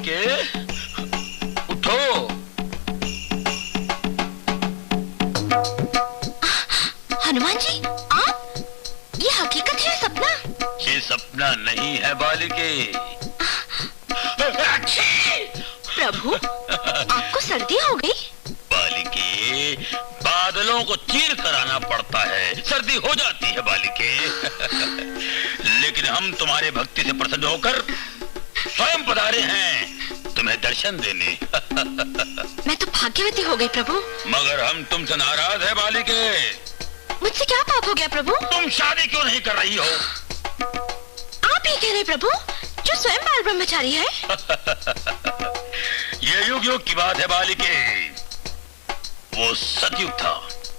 बालिके, उठो। हनुमान जी, आप? ये हकीकत है सपना? ये सपना नहीं है बालिके। प्रभु, आपको सर्दी हो गई? बालिके, बादलों को चीर कर आना पड़ता है, सर्दी हो जाती है बालिके। लेकिन हम तुम्हारे भक्ति से प्रसन्न होकर स्वयं पधारे हैं तुम्हें दर्शन देने। मैं तो भाग्यवती हो गई प्रभु। मगर हम तुमसे नाराज है बालिके। मुझसे क्या पाप हो गया प्रभु? तुम शादी क्यों नहीं कर रही हो? आप ही कह रहे प्रभु, जो स्वयं बाल ब्रह्मचारी है। ये युग युग की बात है बालिके। वो सतयुग था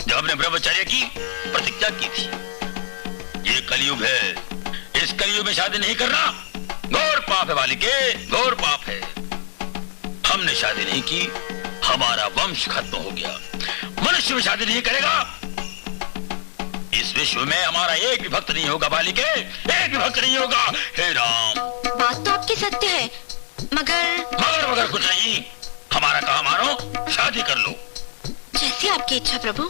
जब हमने ब्रह्मचर्य की प्रतिज्ञा की थी। ये कलयुग है, इस कलयुग में शादी नहीं करना घोर पाप है बालिके, घोर पाप है। हमने शादी नहीं की, हमारा वंश खत्म हो गया। मनुष्य भी शादी नहीं करेगा। इस विश्व में हमारा एक भी भक्त नहीं होगा बालिके, एक भी भक्त नहीं होगा। हे राम, बात तो आपकी सत्य है, मगर कुछ नहीं। हमारा कहा मानो, शादी कर लो। जैसी आपकी इच्छा प्रभु।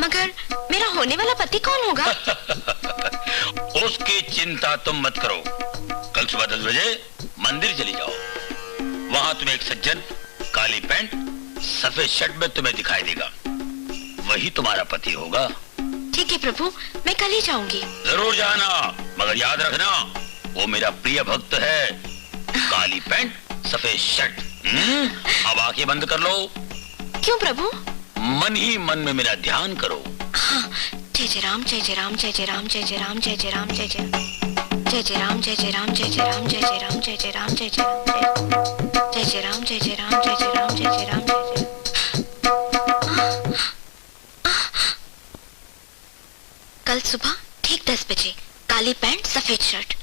मगर मेरा होने वाला पति कौन होगा? उसकी चिंता तुम मत करो। कल सुबह 10 बजे मंदिर चली जाओ। वहां तुम्हें एक सज्जन काली पैंट सफेद शर्ट में तुम्हें दिखाई देगा। वही तुम्हारा पति होगा। ठीक है प्रभु, मैं कल ही जाऊंगी। जरूर जाना, मगर याद रखना वो मेरा प्रिय भक्त है। काली पैंट सफेद शर्ट। अब आंखें बंद कर लो। क्यों प्रभु? मन ही मन में मेरा ध्यान करो। हाँ, जय जय राम, जय जय राम, जय जय राम, जय जय राम, जय जय राम, जय जय जय जय राम, जय जय राम, जय जय राम, जय जय राम, जय जय राम, जय जय जय जय राम, जय जय राम, जय जय राम, जय जय राम, जय जय। कल सुबह ठीक 10 बजे, काली पैंट सफेद शर्ट।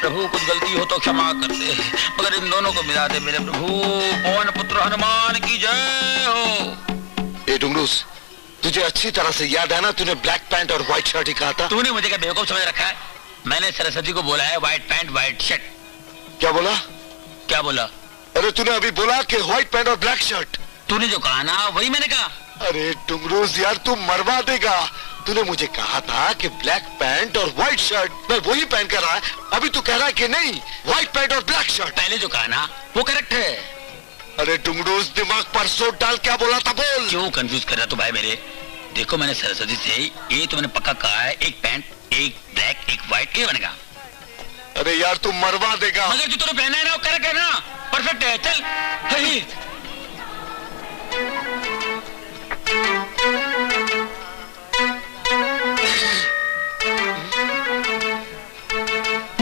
प्रभु, कुछ गलती हो तो क्षमा कर दे, मगर इन दोनों को मिला दे मेरे प्रभु। पवन पुत्र हनुमान की जय हो। ए डुंगरूस, तुझे अच्छी तरह से याद है ना, तूने ब्लैक पैंट और व्हाइट शर्ट ही कहा था। तूने मुझे क्या बेवकूफ समझ रखा है? मैंने सरस्वती को बोला है व्हाइट पैंट व्हाइट शर्ट। क्या बोला? क्या बोला? अरे तूने अभी बोला कि व्हाइट पैंट और ब्लैक शर्ट। तूने जो कहा ना वही मैंने कहा। अरे डुंगरूस यार, तू मरवा देगा। तूने मुझे कहा था कि ब्लैक पैंट और व्हाइट शर्ट, मैं वही पहन कर रहा है। अभी तू कह रहा है कि नहीं, व्हाइट पैंट और ब्लैक शर्ट। पहले जो कहा ना वो करेक्ट है। अरे डुंगरूस, दिमाग पर सोट डाल, क्या बोला था बोल। क्यों कंफ्यूज कर रहा तू भाई मेरे? देखो, मैंने सरस्वती से ये तो मैंने पक्का कहा है, एक पैंट एक ब्लैक एक व्हाइट, ये बनेगा। अरे यार तू मरवा देगा। मगर जो तूने पहना है ना वो करेक्ट है ना, परफेक्ट है। चल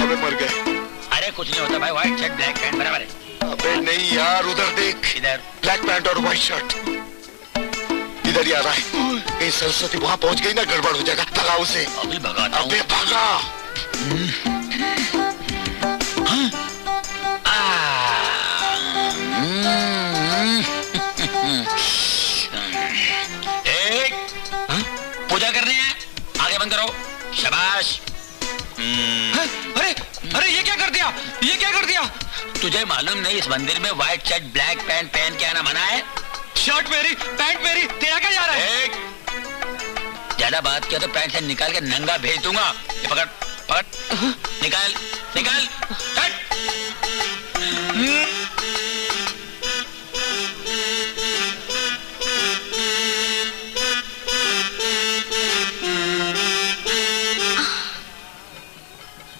अबे मर गए। अरे कुछ नहीं होता भाई, व्हाइट शर्ट ब्लैक पैंट बराबर है। अबे नहीं यार, उधर देख। इधर ब्लैक पैंट और व्हाइट शर्ट इधर ही आ रहा है। कहीं सरस्वती वहां पहुंच गई ना, गड़बड़ हो जाएगा। भगा उसे। अभी भगाता हूँ। अबे भगा। पूजा करनी है, आगे बंद करो। शाबाश। अरे अरे ये क्या कर दिया, ये क्या कर दिया? तुझे मालूम नहीं इस मंदिर में व्हाइट शर्ट ब्लैक पैंट पहन के आना मना है? शर्ट मेरी, पैंट मेरी, तेरा क्या जा रहा है? ज्यादा बात किया तो पैंट से निकाल के नंगा भेज दूंगा। ये पकड़ पकड़, निकाल निकाल, हट।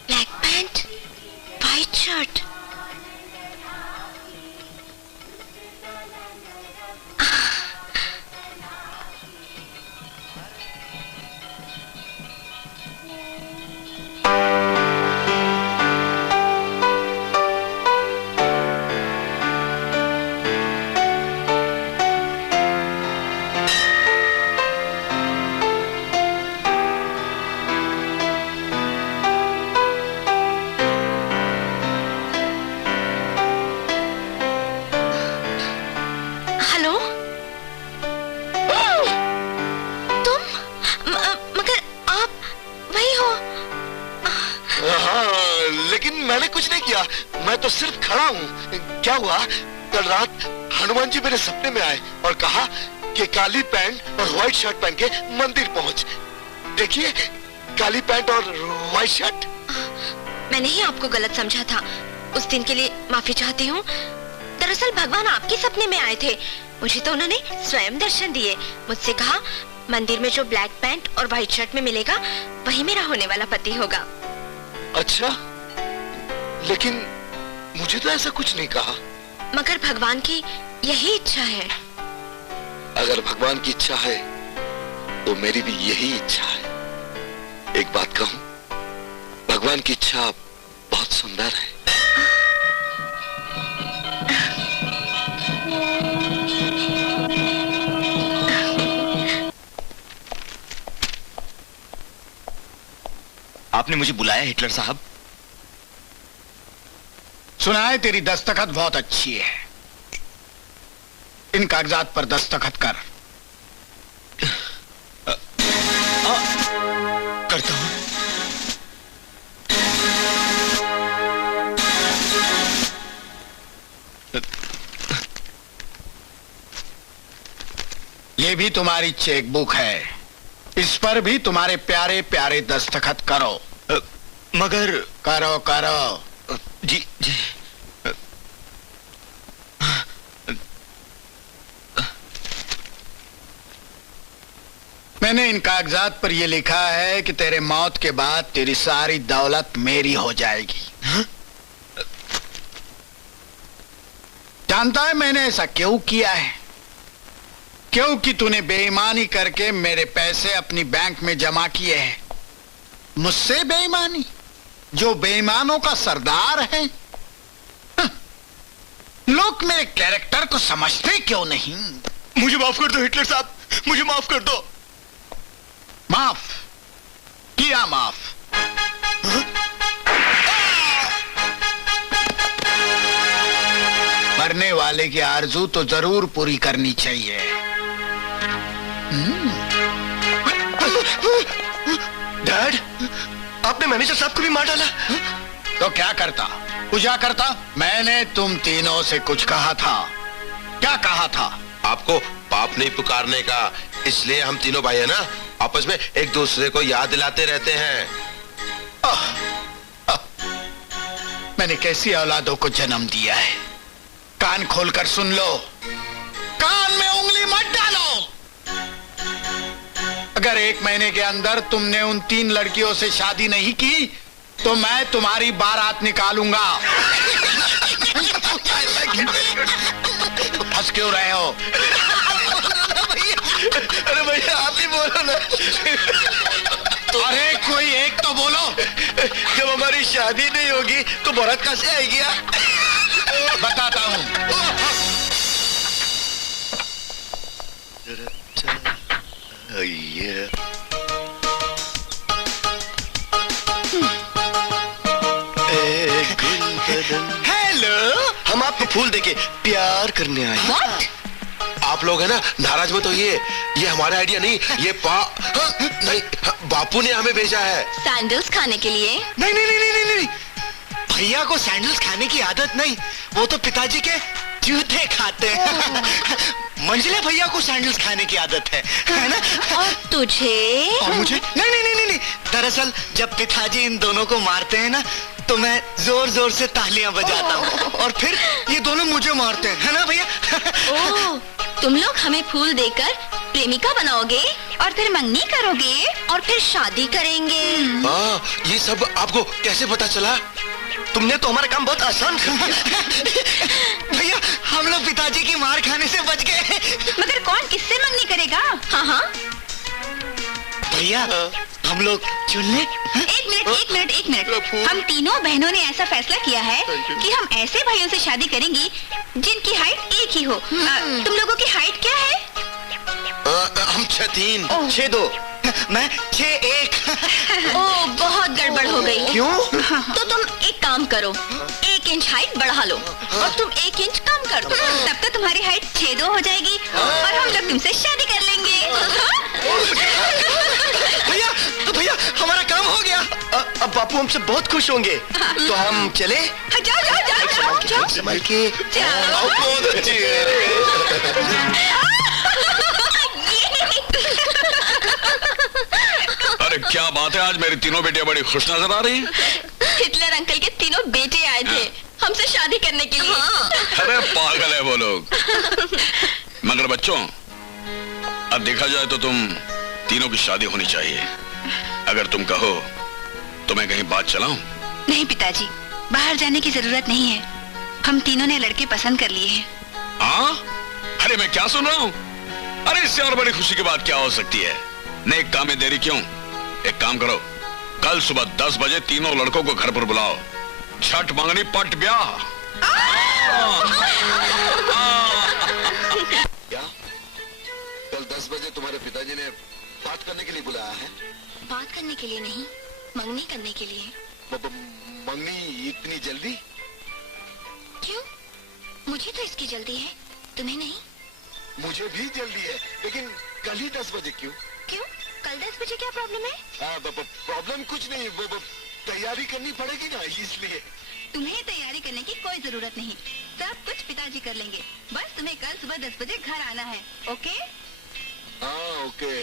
Black pant white shirt. मैंने कुछ नहीं किया, मैं तो सिर्फ खड़ा हूँ। क्या हुआ, कल रात हनुमान जी मेरे सपने में आए और कहा कि काली पैंट और व्हाइट शर्ट पहन के मंदिर पहुंच। देखिए, काली पैंट और व्हाइट शर्ट। मैंने ही आपको गलत समझा था, उस दिन के लिए माफी चाहती हूँ। दरअसल भगवान आपके सपने में आए थे, मुझे तो उन्होंने स्वयं दर्शन दिए। मुझसे कहा मंदिर में जो ब्लैक पैंट और व्हाइट शर्ट में मिलेगा वही मेरा होने वाला पति होगा। अच्छा, लेकिन मुझे तो ऐसा कुछ नहीं कहा। मगर भगवान की यही इच्छा है। अगर भगवान की इच्छा है तो मेरी भी यही इच्छा है। एक बात कहूं, भगवान की इच्छा बहुत सुंदर है। आपने मुझे बुलाया हिटलर साहब? सुना है तेरी दस्तखत बहुत अच्छी है, इन कागजात पर दस्तखत कर। करता हूं। ये भी तुम्हारी चेकबुक है, इस पर भी तुम्हारे प्यारे प्यारे दस्तखत करो। मगर करो करो। जी जी। मैंने इन कागजात पर यह लिखा है कि तेरे मौत के बाद तेरी सारी दौलत मेरी हो जाएगी। जानता है मैंने ऐसा क्यों किया है? क्योंकि तूने बेईमानी करके मेरे पैसे अपनी बैंक में जमा किए हैं। मुझसे बेईमानी, जो बेईमानों का सरदार है। लोग मेरे कैरेक्टर को समझते क्यों नहीं? मुझे माफ कर दो हिटलर साहब, मुझे माफ कर दो। माफ किया, माफ। मरने वाले की आरजू तो जरूर पूरी करनी चाहिए। डैड, आपने मैनेजर साहब को भी मार डाला। तो क्या करता, पूजा करता? मैंने तुम तीनों से कुछ कहा था। क्या कहा था? आपको पाप नहीं पुकारने का, इसलिए हम तीनों भाई है ना, आपस में एक दूसरे को याद दिलाते रहते हैं। मैंने कैसी औलादों को जन्म दिया है। कान खोलकर सुन लो, कान में उंगली मत डालो। अगर 1 महीने के अंदर तुमने उन 3 लड़कियों से शादी नहीं की तो मैं तुम्हारी बारात निकालूंगा। हंस क्यों रहे हो? अरे भैया, आप ही बोलो ना। अरे कोई एक तो बोलो। जब हमारी शादी नहीं होगी तो बारात कहां से आएगी? बताता हूं। हेलो, हम आपको फूल देके प्यार करने आए। What? आप लोग है ना, नाराज मत होइए, ये हमारा आइडिया नहीं, ये नहीं, बापू ने हमें भेजा है। सैंडल्स खाने के लिए? नहीं नहीं नहीं नहीं नहीं, भैया को सैंडल्स खाने की आदत नहीं, वो तो पिताजी के जूते खाते हैं। मंजिले भैया को सैंडल्स खाने की आदत है ना? और तुझे? और मुझे? नहीं नहीं नहीं नहीं, दरअसल जब पिताजी इन दोनों को मारते हैं ना तो मैं जोर जोर से तालियां बजाता हूँ और फिर ये दोनों मुझे मारते हैं, है ना भैया? ओह, तुम लोग हमें फूल देकर प्रेमिका बनाओगे और फिर मंगनी करोगे और फिर शादी करेंगे। हाँ, ये सब आपको कैसे पता चला? तुमने तो हमारा काम बहुत आसान कर दिया। भैया, हम लोग पिताजी की मार खाने से बच गए। मगर कौन किससे मंगनी करेगा? हाँ हाँ, भैया हम लोग चुन ले। एक मिनट। हम तीनों बहनों ने ऐसा फैसला किया है कि हम ऐसे भाइयों से शादी करेंगी जिनकी हाइट एक ही हो। तुम लोगों की हाइट क्या है? हम 6'3", 6'2", मैं 6'1". ओह, बहुत गड़बड़ हो गई। क्यों? तो तुम एक काम करो, 1 इंच हाइट बढ़ा लो और तुम 1 इंच कम कर दो, तब तो तुम्हारी हाइट 6'2" हो जाएगी और हम लोग तुमसे शादी कर लेंगे। भैया, तो भैया हमारा काम हो गया। अब अब बापू हमसे बहुत खुश होंगे। तो हम चले? जाओ जाओ जाओ जाओ जाओ संभाल के। जाओ। बहुत अच्छी है। अरे क्या बात है, आज मेरी तीनों बेटियां बड़ी खुश नजर आ रही हैं। हिटलर अंकल के तीनों बेटे आए थे हमसे शादी करने के लिए। अरे पागल है वो लोग। मगर बच्चों, अब देखा जाए तो तुम तीनों की शादी होनी चाहिए। अगर तुम कहो तो मैं कहीं बात चलाऊं? नहीं पिताजी, बाहर जाने की जरूरत नहीं है। हम तीनों ने लड़के पसंद कर लिए हैं। हाँ? अरे मैं क्या सुन रहा हूँ? अरे इससे और बड़ी खुशी की बात क्या हो सकती है? नहीं, काम में देरी क्यों? एक काम करो, कल सुबह 10 बजे तीनों लड़कों को घर पर बुलाओ। छठ मांगनी पट ब्याह। क्या? कल 10 बजे तुम्हारे पिताजी ने बात करने के लिए बुलाया है? बात करने के लिए नहीं, मंगनी करने के लिए। मंगनी इतनी जल्दी? क्यों? मुझे तो इसकी जल्दी है, तुम्हें नहीं? मुझे भी जल्दी है, लेकिन कल ही 10 बजे क्यों? क्यों? कल 10 बजे क्या प्रॉब्लम है? प्रॉब्लम कुछ नहीं, वो तैयारी करनी पड़ेगी ना, इसलिए। तुम्हें तैयारी करने की कोई जरूरत नहीं, सब कुछ पिताजी कर लेंगे। बस तुम्हें कल सुबह 10 बजे घर आना है, ओके? हाँ ओके।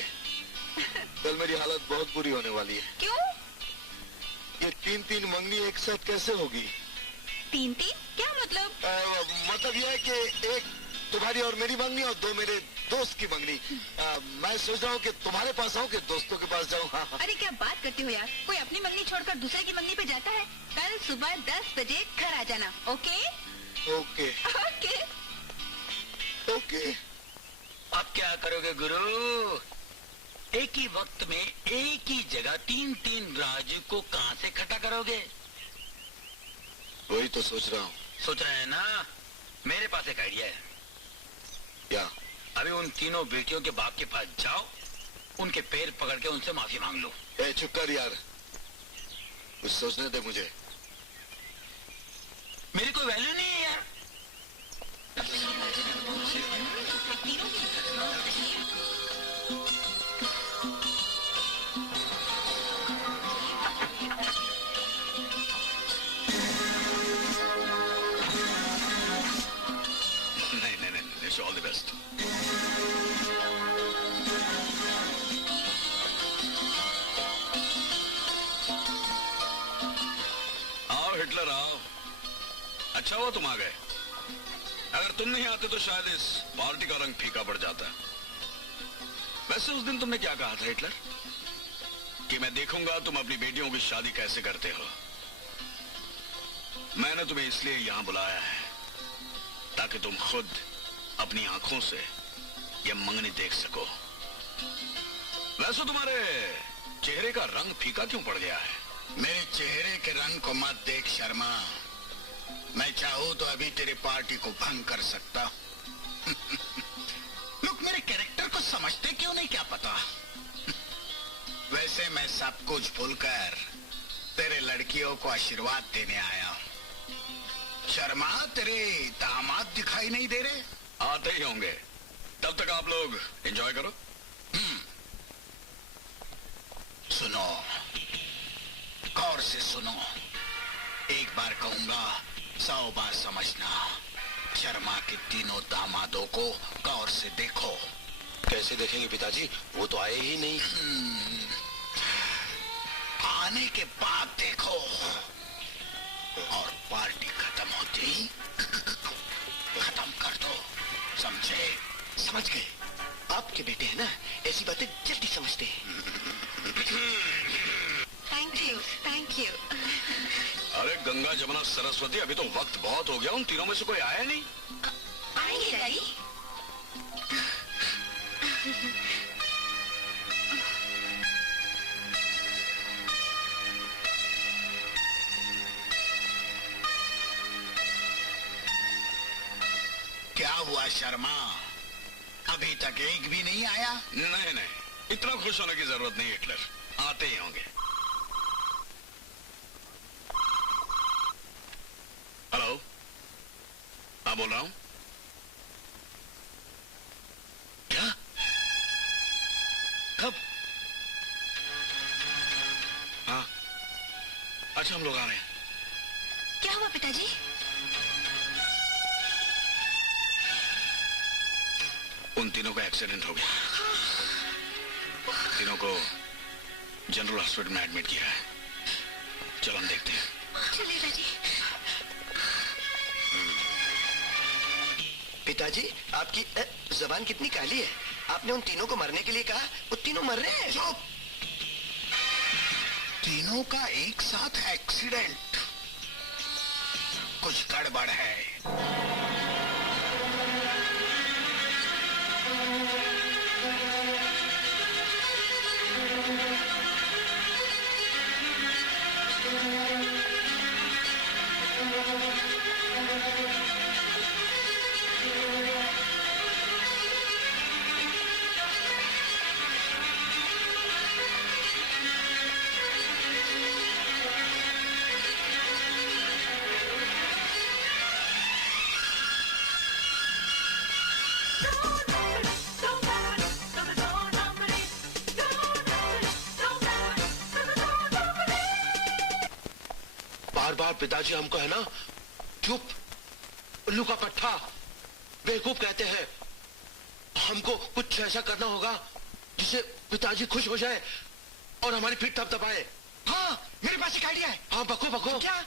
कल मेरी हालत बहुत बुरी होने वाली है। क्यों? ये 3-3 मंगनी एक साथ कैसे होगी? 3-3? क्या मतलब? मतलब यह है कि एक तुम्हारी और मेरी मंगनी और 2 मेरे दोस्त की मंगनी। मैं सोच रहा हूँ कि तुम्हारे पास आऊँ कि दोस्तों के पास जाऊँ। हाँ। अरे क्या बात करते हो यार, कोई अपनी मंगनी छोड़कर दूसरे की मंगनी पे जाता है? कल सुबह 10 बजे घर आ जाना, ओके? Okay okay. ओके। अब क्या करोगे गुरु? एक ही वक्त में एक ही जगह 3-3 राज को कहां से इकट्ठा करोगे? वही तो सोच रहा हूँ। सोच रहे हैं ना? मेरे पास एक आइडिया है। क्या? अभी उन तीनों बेटियों के बाप के पास जाओ, उनके पैर पकड़ के उनसे माफी मांग लो। ए चुप कर यार, कुछ सोचने दे मुझे। मेरी कोई वैल्यू नहीं है यार। नहीं, ऑल द बेस्ट। आओ हिटलर आओ। अच्छा हुआ तुम आ गए। अगर तुम नहीं आते तो शायद इस पार्टी का रंग फीका पड़ जाता। वैसे उस दिन तुमने क्या कहा था हिटलर? कि मैं देखूंगा तुम अपनी बेटियों की शादी कैसे करते हो। मैंने तुम्हें इसलिए यहां बुलाया है ताकि तुम खुद अपनी आंखों से यह मंगनी देख सको। वैसे तुम्हारे चेहरे का रंग फीका क्यों पड़ गया है? मेरे चेहरे के रंग को मत देख शर्मा, मैं चाहूं तो अभी तेरी पार्टी को भंग कर सकता। लोग मेरे कैरेक्टर को समझते क्यों नहीं क्या पता। वैसे मैं सब कुछ भूलकर तेरे लड़कियों को आशीर्वाद देने आया हूं। शर्मा, तेरे दामाद दिखाई नहीं दे रहे? आते ही होंगे, तब तक आप लोग एंजॉय करो। सुनो, गौर से सुनो, एक बार कहूंगा 100 बार समझना। शर्मा के तीनों दामादों को गौर से देखो। कैसे देखेंगे पिताजी, वो तो आए ही नहीं। आने के बाद देखो, और पार्टी खत्म होते ही खत्म कर दो, समझे? समझ गए, आपके बेटे हैं ना, ऐसी बातें जल्दी समझते हैं। Thank you, thank you. अरे गंगा जमुना सरस्वती, अभी तो वक्त बहुत हो गया, उन तीनों में से कोई आया नहीं। आएंगे डैडी। क्या हुआ शर्मा, अभी तक एक भी नहीं आया? नहीं नहीं, इतना खुश होने की जरूरत नहीं हिटलर, आते ही होंगे। हेलो, हाँ बोल रहा हूं। क्या? कब? हाँ अच्छा हम लोग आ रहे हैं। क्या हुआ पिताजी? उन तीनों का एक्सीडेंट हो गया। तीनों को जनरल हॉस्पिटल में एडमिट किया है। चलो हम देखते हैं। चलिए जी। पिताजी आपकी जबान कितनी काली है। आपने उन तीनों को मरने के लिए कहा, वो तीनों मर रहे हैं। चुप। तीनों का एक साथ एक्सीडेंट, कुछ गड़बड़ है। बार बार पिताजी हमको है ना चुप, उल्लू का पट्टा, बेवकूफ कहते हैं। हमको कुछ ऐसा करना होगा जिससे पिताजी खुश हो जाए और हमारी पीठ थपथपाए। हाँ, मेरे पास एक आइडिया है। हाँ बको बको। क्या?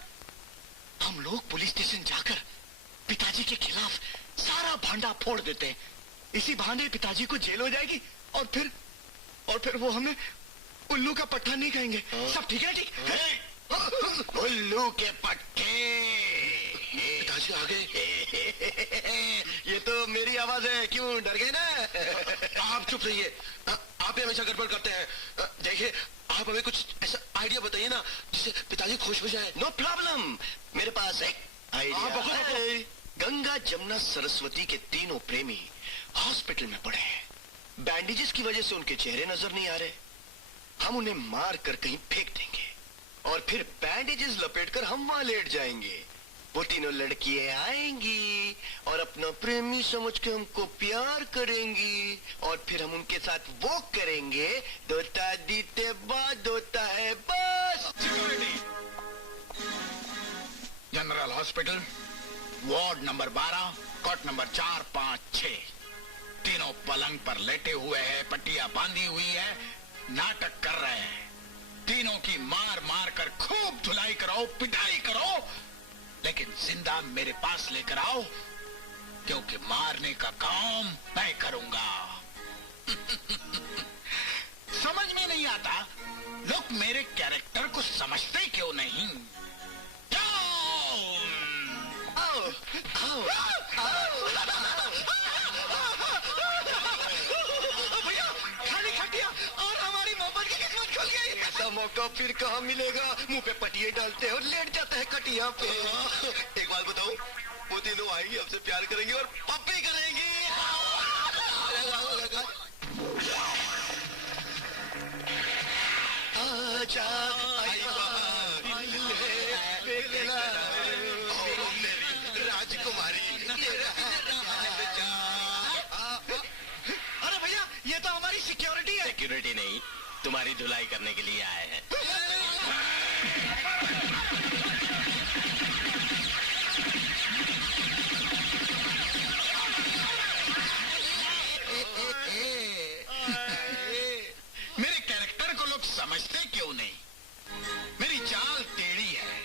हम लोग पुलिस स्टेशन जाकर पिताजी के खिलाफ सारा भांडा फोड़ देते हैं। इसी बहाने पिताजी को जेल हो जाएगी और फिर वो हमें उल्लू का पट्टा नहीं कहेंगे। सब ठीक है? ठीक है। उल्लू के पट्टे। पिताजी आ गए। ये तो मेरी आवाज है, क्यों डर गए ना? आप चुप रहिए। आप ही हमेशा गड़बड़ करते हैं। देखिए आप हमें कुछ ऐसा आइडिया बताइए ना जिससे पिताजी खुश हो जाए। नो प्रॉब्लम, मेरे पास एक आइडिया है। गंगा जमुना सरस्वती के तीनों प्रेमी हॉस्पिटल में पड़े हैं। बैंडेजेस की वजह से उनके चेहरे नजर नहीं आ रहे। हम उन्हें मार कर कहीं फेंक देंगे और फिर बैंडेजेस लपेटकर हम वहां लेट जाएंगे। वो तीनों लड़कियां आएंगी और अपना प्रेमी समझ के हमको प्यार करेंगी और फिर हम उनके साथ वो करेंगे। दोता दीते बाद होता है बस। Security. General hospital, ward number 12, cot number 4, 5, 6। तीनों पलंग पर लेटे हुए हैं, पट्टियां बांधी हुई है, नाटक कर रहे हैं। तीनों की मार मार कर खूब धुलाई कराओ, पिटाई करो, लेकिन जिंदा मेरे पास लेकर आओ, क्योंकि मारने का काम मैं करूंगा। समझ में नहीं आता लोग मेरे कैरेक्टर को समझते क्यों नहीं? आओ, आओ, आओ। भैया, खाली खटिया और हमारी मोहब्बत की किस्मत खुल गई। ऐसा मौका फिर कहाँ मिलेगा? मुंह पे पटिए डालते हैं और लेट जाता है खटिया पे। एक बात बताऊं, वो तीनों आएंगे, हमसे प्यार करेंगे और पप्पी करेंगी। आजा आई राजकुमारी। अरे भैया, ये तो हमारी सिक्योरिटी है। सिक्योरिटी नहीं, तुम्हारी धुलाई करने के लिए आए हैं। मेरे कैरेक्टर को लोग समझते क्यों नहीं? मेरी चाल टेढ़ी है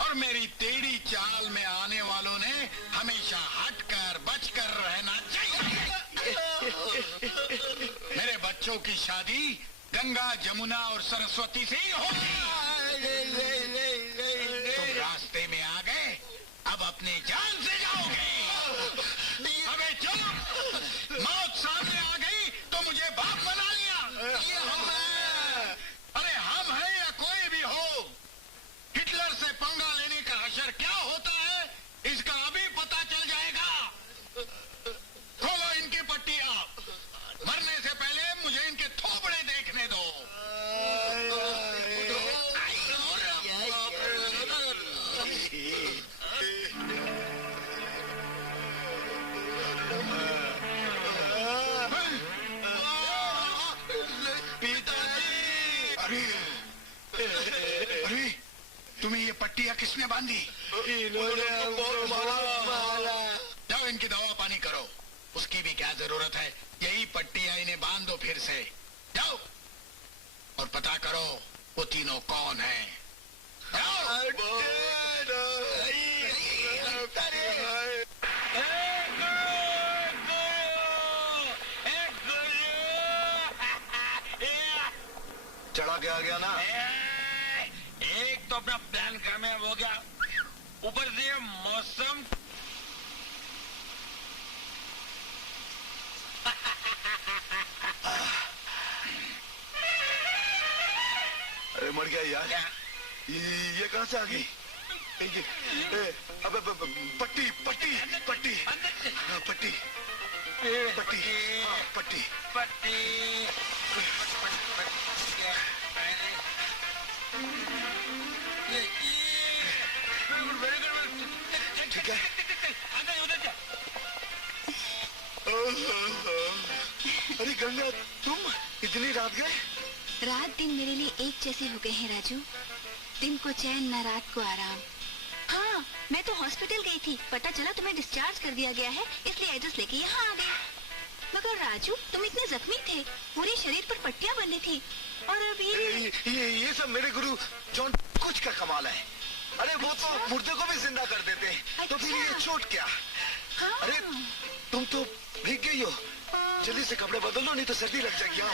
और मेरी टेढ़ी चाल में आने वालों ने हमेशा हटकर बचकर रहना चाहिए। मेरे बच्चों की शादी गंगा जमुना और सरस्वती से ही होगी। तुम रास्ते में आ गए, अब अपनी जान से जाओगे। अबे चुप, मौत सामने आ गई तो मुझे बाप बना लिया। ये हम हैं। अरे हम हैं या कोई भी हो, हिटलर से पंगा लेने का हशर क्या होता है इसका अभी पता चल जाएगा। खोलो इनकी पट्टियां, मरने से पहले मुझे इनके थोपड़े देखने दो। तुम्हें ये पट्टियां किसने बांधी? इन्होंने हमको बहुत मारा। जाओ इनकी दवा पानी करो। उसकी भी क्या जरूरत है? यही पट्टियां इन्हें बांध दो फिर से। जाओ और पता करो वो तीनों कौन हैं। चढ़ा के आ गया ना। एक तो अपना प्लान कामयाब हो गया, ऊपर से मौसम। अरे मर गया यार। ये कहां से आ गई? अब पट्टी पट्टी पट्टी पट्टी पट्टी पट्टी पट्टी। ठीक है। अरे गंगा, तुम इतनी रात गए? रात दिन मेरे लिए एक जैसे हो गए हैं राजू। दिन को चैन न रात को आराम। हाँ, मैं तो हॉस्पिटल गई थी, पता चला तुम्हें डिस्चार्ज कर दिया गया है, इसलिए एड्रेस लेके यहाँ आ गई। मगर राजू, तुम इतने जख्मी थे, पूरे शरीर पर पट्टियां बंधी थी, और अब ये सब मेरे गुरु जॉन कुछ का कमाल है। अरे वो तो मुर्दे को भी जिंदा कर देते हैं, तो फिर ये चोट क्या? हाँ। अरे तुम तो भीग गई हो, जल्दी से कपड़े बदल लो, नहीं तो सर्दी लग जाएगी। आओ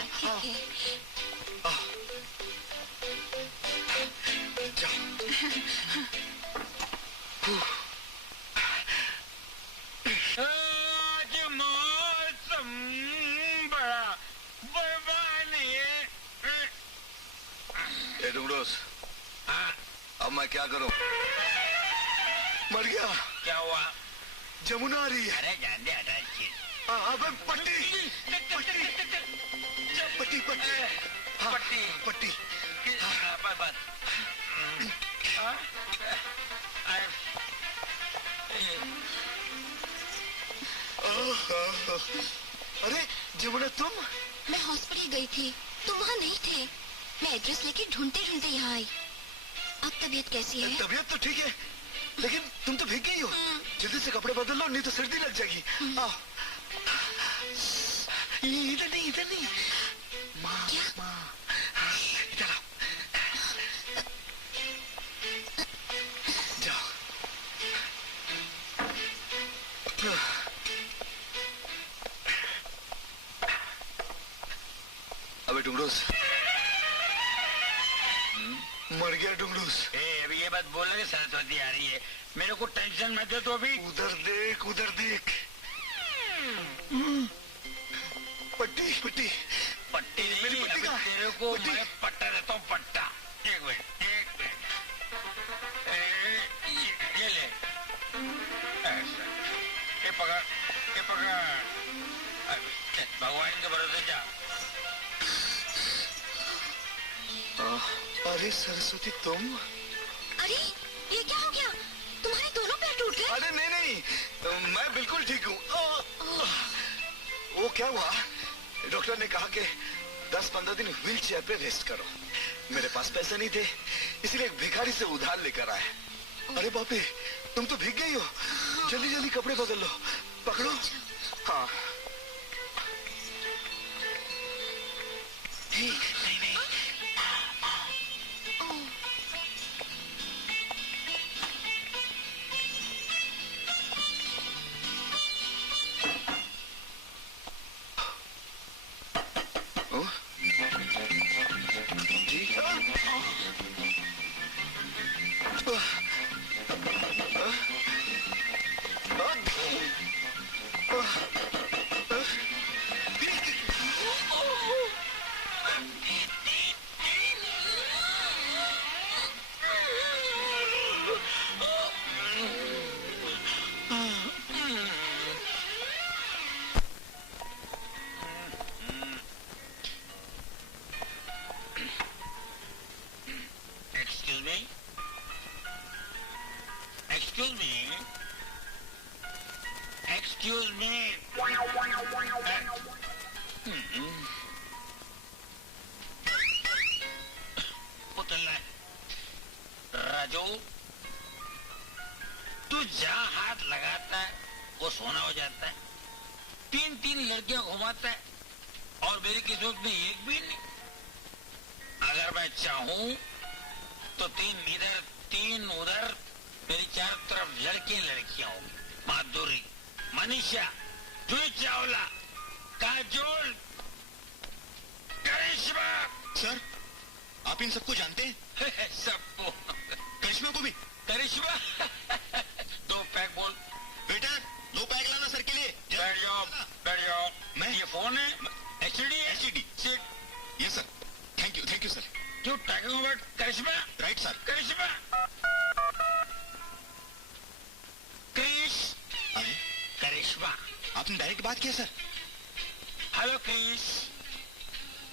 आज मौसम बड़ा बर्बादी है। डुगडोस, अब मैं क्या करूं? मर गया। क्या हुआ? जमुना आ रही है। अरे जान दे, हटा अबे पट्टी पट्टी पट्टी पट्टी पट्टी पट्टी। बस अरे जमुना, तुम? मैं हॉस्पिटल गई थी, तुम वहाँ नहीं थे। मैं एड्रेस लेके ढूंढते ढूंढते यहाँ आई। अब तबीयत कैसी है? तबीयत तो ठीक है, लेकिन तुम तो भीग गई हो। जल्दी से कपड़े बदल लो, नहीं तो सर्दी लग जाएगी। आओ। इधर नहीं, इधर नहीं। माँ, माँ, इधर आओ। जाओ। अबे डुंगडूस, मर गया डुंगडूस। अभी ये बात बोलने की सरस्वती आ रही है, मेरे को टेंशन मत दे। तो अभी उधर देख, उधर देख। पट्टी पट्टी पट्टी नहीं, मेरी पट्टी अभी कहाँ? तेरे को पट्टी? मैं पट्टा देता हूँ, पट्टा। एक मिनट, एक मिनट। ये ले, ऐसा। ये पकड़, ये पकड़। भगवान के भरोसे जा। अरे सरस्वती, तुम? अरे ये क्या हो गया? तुम्हारे दोनों पैर टूट गए? अरे नहीं नहीं, मैं बिल्कुल ठीक हूँ। वो क्या हुआ, डॉक्टर ने कहा कि 10-15 दिन व्हील चेयर पे रेस्ट करो। मेरे पास पैसे नहीं थे, इसलिए एक भिखारी से उधार लेकर आए। अरे बापे, तुम तो भीग गई हो। जल्दी जल्दी कपड़े बदल लो, पकड़ो। हाँ। नहीं नहीं। Excuse me. पुतला काजू, तू जहाँ हाथ लगाता है वो सोना हो जाता है। 3-3 लड़कियां घुमाता है और मेरी किस्मत में एक भी नहीं। अगर मैं चाहूं तो 3 इधर 3 उधर, मेरी चारों तरफ लड़कियां होंगी। माधुरी, मनीषा, जूही चावला, काजोल, करिश्मा। सर, आप इन सबको जानते हैं? सबको। करिश्मा को भी? करिश्मा 2 पैक बोल। बेटा 2 पैक लाना सर के लिए। बैठ जाओ, बैठ जाओ। मैं? ये फोन है? HD? HD. Sit. Yes sir. Thank you sir. You talking about Karishma? Right sir. Karishma. Krish. अरे करिश्मा। आपने डायरेक्ट बात किया sir? Hello Krish,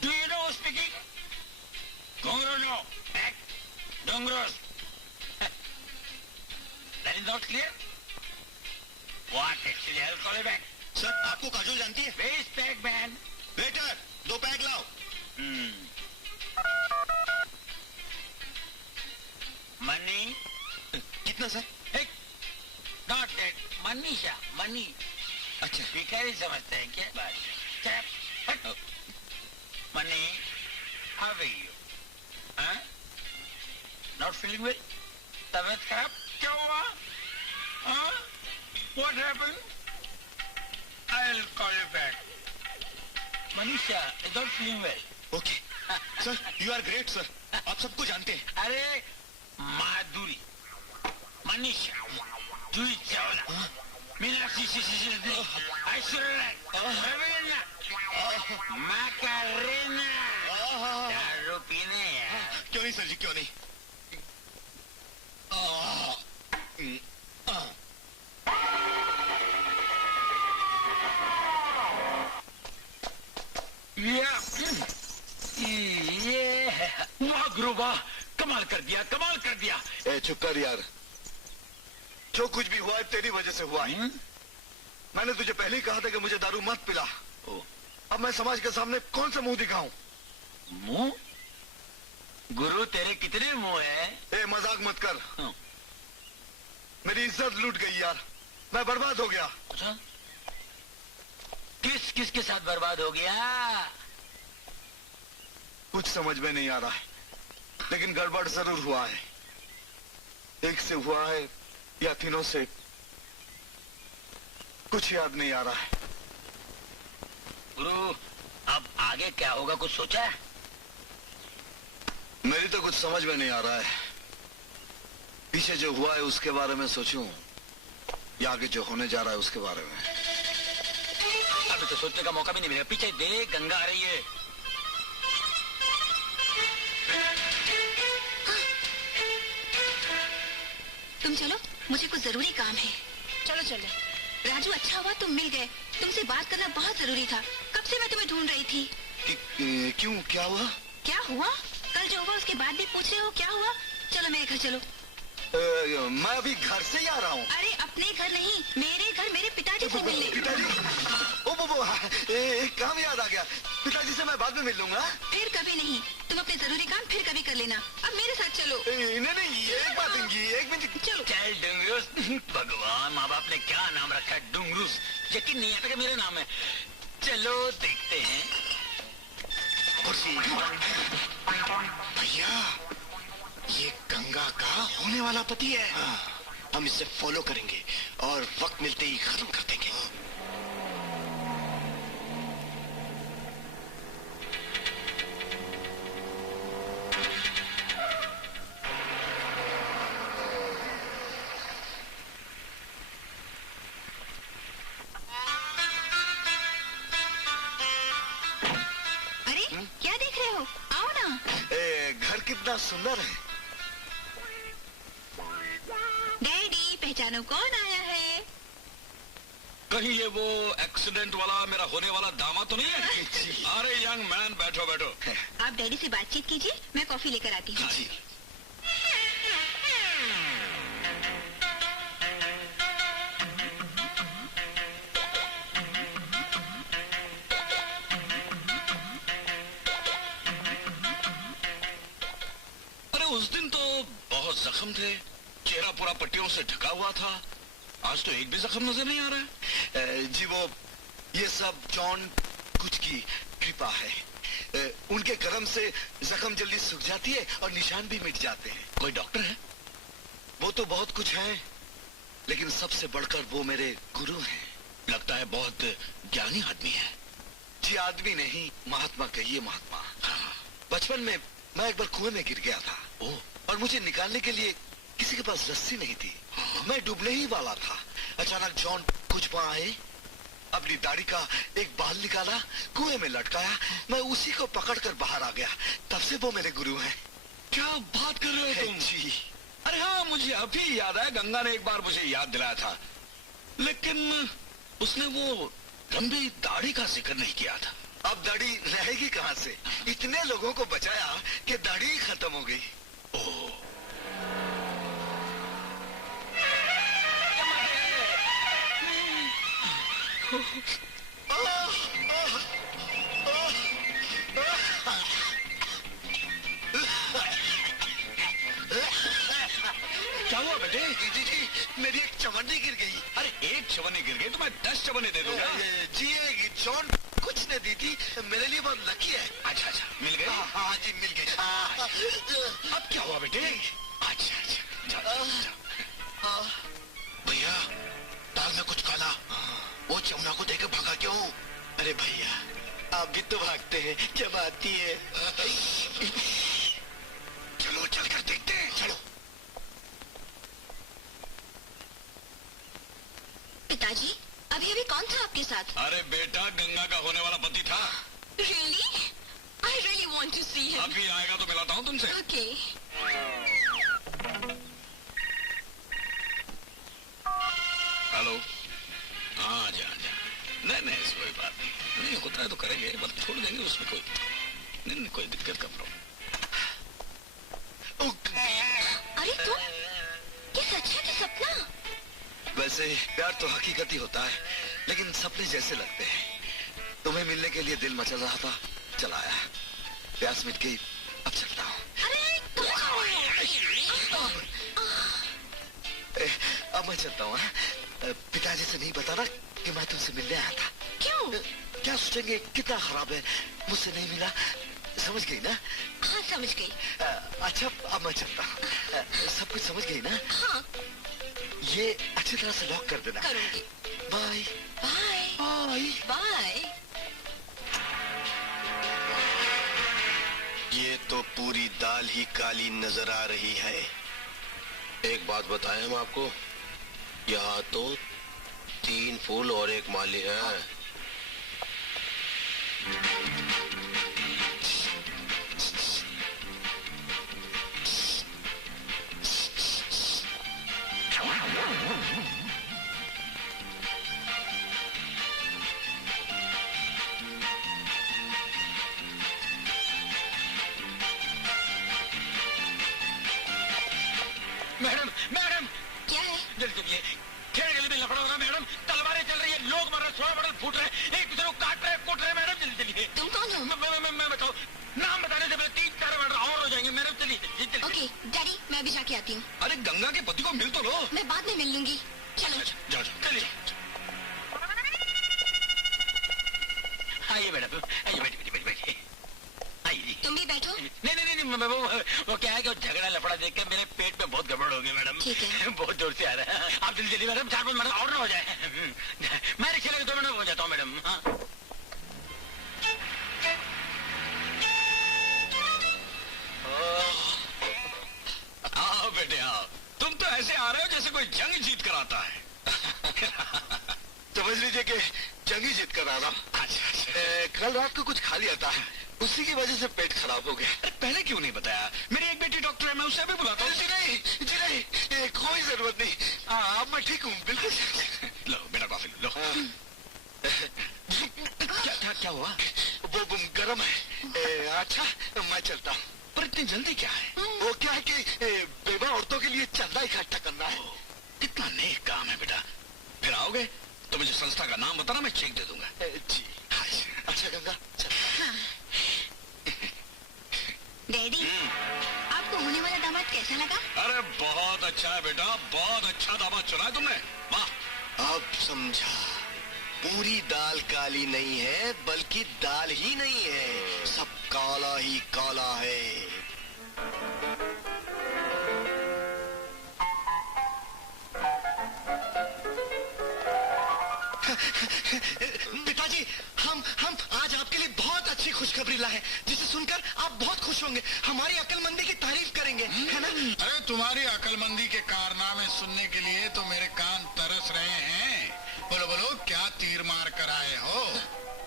do you know speaking? घुंगरू no, act, dangerous. That is not clear? What actually? I'll call you back. Sir, आपको काजोल जानती है? Where is pack man? Better 2 pack लाओ। Money? कितना sir? Hey, not that. Manisha, money. अच्छा। भिखारी समझते हैं क्या बात? Money, how are you? हाँ? Not feeling well? तबीयत खराब? क्या हुआ? हाँ? What happened? I'll call you back. Manisha is not feeling well. Okay sir, you are great sir. आप सबको जानते हैं। अरे माधुरी, मनीषा, जूही चावला, मीनाक्षी, ऐश्वर्या राय, रवीना, मैकारेना। दारू पीने यार। क्यों नहीं सर जी, क्यों नहीं। ये वाह गुरु वाह, कमाल कर दिया, कमाल कर दिया। ए चुप कर यार, जो कुछ भी हुआ है तेरी वजह से हुआ है। मैंने तुझे पहले ही कहा था कि मुझे दारू मत पिला। अब मैं समाज के सामने कौन सा मुंह दिखाऊं? मुंह? गुरु तेरे कितने मुंह है? ए मजाक मत कर। मेरी इज्जत लूट गई यार, मैं बर्बाद हो गया। अच्छा? किस किस के साथ बर्बाद हो गया? कुछ समझ में नहीं आ रहा है, लेकिन गड़बड़ जरूर हुआ है। एक से हुआ है या तीनों से, कुछ याद नहीं आ रहा है। गुरु अब आगे क्या होगा, कुछ सोचा है? मेरी तो कुछ समझ में नहीं आ रहा है। पीछे जो हुआ है उसके बारे में सोचूं या आगे जो होने जा रहा है उसके बारे में? अभी तो सोचने का मौका भी नहीं मिलेगा। पीछे देख, गंगा आ रही है। तुम चलो, मुझे कुछ जरूरी काम है। चलो चलो। राजू अच्छा हुआ तुम मिल गए, तुमसे बात करना बहुत जरूरी था। कब से मैं तुम्हें ढूंढ रही थी। क्यों, क्या हुआ? क्या हुआ? कल जो हुआ उसके बाद भी पूछ रहे हो क्या हुआ? चलो मेरे घर चलो। मैं अभी घर से ही आ रहा हूँ। अरे अपने घर नहीं, मेरे घर, मेरे पिताजी से मिलने। पिताजी? एक काम याद आ गया, पिताजी से मैं बाद में मिल लूंगा। फिर कभी नहीं, तुम अपने जरूरी काम फिर कभी कर लेना। अब मेरे साथ चलो। नहीं, एक बात एक मिनट। चलो। चल डुंगरूस। भगवान, माँ बाप ने क्या नाम रखा है, डुंगरूस। यकीन नहीं आता कि मेरा नाम है। चलो देखते हैं। भैया, ये गंगा का होने वाला पति है। हम इसे फॉलो करेंगे और वक्त मिलते ही खत्म कर देंगे। अरे क्या देख रहे हो? आओ ना। घर कितना सुंदर है। डैडी, पहचानो कौन आया है? कहीं ये वो एक्सीडेंट वाला मेरा होने वाला दामाद तो नहीं है? अरे यंग मैन, बैठो बैठो। आप डैडी से बातचीत कीजिए, मैं कॉफी लेकर आती हूँ। जी। अरे उस दिन तो बहुत जख्म थे, चेहरा पूरा पट्टियों से ढका हुआ था। आज तो एक भी जख्म नजर नहीं आ रहा है। जी वो ये सब जॉन कुछ की कृपा है। उनके कर्म से जख्म जल्दी सूख जाती है और निशान भी मिट जाते हैं। कोई डॉक्टर है? वो तो बहुत कुछ है, लेकिन सबसे बढ़कर वो मेरे गुरु हैं। लगता है बहुत ज्ञानी आदमी है। जी आदमी नहीं, महात्मा कहिए महात्मा। हाँ। बचपन में मैं एक बार कुएं में गिर गया था। ओह। और मुझे निकालने के लिए किसी के पास रस्सी नहीं थी। हाँ। मैं डूबने ही वाला था। अचानक जॉन कुछ वहां आए, अपनी दाढ़ी का एक बाल निकाला, कुएं में लटकाया, मैं उसी को पकड़कर बाहर आ गया। तब से वो मेरे गुरु हैं। क्या बात कर रहे हो तुम? जी। अरे हाँ, मुझे अभी याद है, गंगा ने एक बार मुझे याद दिलाया था, लेकिन उसने वो लंबी दाढ़ी का जिक्र नहीं किया था। अब दाढ़ी रहेगी कहां से? इतने लोगों को बचाया कि दाढ़ी ही खत्म हो गई। ओह। क्या हुआ बेटे? जी मेरी एक चवन्नी गिर गई। अरे एक चवन्नी गिर गई तो मैं 10 चवन्नी दे दूंगा। जी ये जॉन कुछ ने दी थी, मेरे लिए बहुत लकी है। अच्छा, मिल गई? हाँ जी मिल गई। अब क्या हुआ बेटे? अच्छा, जाओ। भैया दाल में कुछ काला, वो चमना को देकर भागा क्यों? अरे भैया आप भी तो भागते हैं जब आती है। चलो चलकर देखते हैं। चलो। पिताजी, अभी कौन था आपके साथ? अरे बेटा, गंगा का होने वाला पति था। Really? I really want to see him. अभी आएगा तो मिलाता हूँ तुमसे। Okay. हेलो। हाँ जा। नहीं कोई बात नहीं होता है तो करेंगे, बस छोड़ देंगे, उसमें कोई नहीं, कोई दिक्कत का प्रॉब्लम। अरे तुम, ये सच है कि सपना? वैसे प्यार तो हकीकत ही होता है, लेकिन सपने जैसे लगते हैं। तुम्हें मिलने के लिए दिल मचल रहा था, चला आया। प्यास मिट गई, अब चलता हूँ। अरे कहाँ जा रहे हो? अब मैं चलता हूँ। पिताजी से नहीं बताना कि मैं तुमसे मिलने आया था। क्यों? क्या सोचेंगे कितना खराब है, मुझसे नहीं मिला। समझ गई ना? हाँ समझ गई। अच्छा अब मैं चलता हूँ। सब कुछ समझ गई ना? हाँ। ये अच्छी तरह से लॉक कर देना। करूँगी। Bye bye bye bye. ये तो पूरी दाल ही काली नजर आ रही है। एक बात बताएं हम आपको, यहाँ तो 3 फूल और 1 माली है। मैडम क्या है? जल्दी चलिए, खेल गली में लफड़ा हो रहा मैडम, तलवारें चल रही है, लोग मर रहे, सोना बड़ल फूट रहे, एक दूसरे को काट रहे, कूट रहे। मैडम जल्दी चलिए। तुम कौन हो? मैं बताओ, नाम बताने से पहले 3-4 मर्डर और हो जाएंगे। मैडम चलिए। ओके डैडी, मैं अभी जाके आती हूँ। अरे गंगा के पति को मिल तो लो। मैं बाद में मिल लूंगी। चलो। जाओ चलिए। आइए मैडम, आइए बैठिए। आइए। तुम भी बैठो। नहीं, वो क्या है कि झगड़ा लफड़ा देख के मेरे पेट में बहुत गड़बड़ हो गई मैडम। ठीक है। बहुत जोर से आ रहा है। आप जल्दी चलिए मैडम, 4-5 मिनट और ना हो जाए। मैं रिक्शा लेकर 2 मिनट में हो जाता हूँ मैडम। आओ बेटे आओ, तुम तो ऐसे आ रहे हो जैसे कोई जंग जीत कर आता है। समझ लीजिए कि जंगी जीत कर आ रहा हूँ। अच्छा। कल रात को कुछ खा लिया था, उसी की वजह से पेट खराब हो गया। अरे पहले क्यों नहीं बताया? मेरी एक बेटी डॉक्टर है, मैं उससे भी बुलाता हूँ। जी नहीं, कोई जरूरत नहीं। अब मैं ठीक हूँ बिल्कुल। लो बेटा कॉफी लो। क्या हुआ? वो गर्म है। अच्छा मैं चलता हूँ। पर इतनी जल्दी क्या है? वो क्या है कि बेवा औरतों के लिए चंदा इकट्ठा करना है। कितना नेक काम है बेटा। फिर आओगे तो मुझे संस्था का नाम बताना, मैं चेक दे दूंगा। जी। अच्छा गंगा चल। हाँ। डैडी, आपको होने वाला दामाद कैसा लगा? अरे बहुत अच्छा है बेटा, बहुत अच्छा दावा चुना है तुमने, वाह। अब समझा, पूरी दाल काली नहीं है, बल्कि दाल ही नहीं है, सब काला ही काला है। पिताजी, हम आज आपके लिए बहुत अच्छी खुशखबरी लाए, जिसे सुनकर आप बहुत खुश होंगे, हमारी अक्लमंदी की तारीफ करेंगे, है ना? अरे तुम्हारी अक्लमंदी के कारनामे सुनने के लिए तो मेरे कान तरस रहे हैं। बोलो बोलो, क्या तीर मार कर आए हो?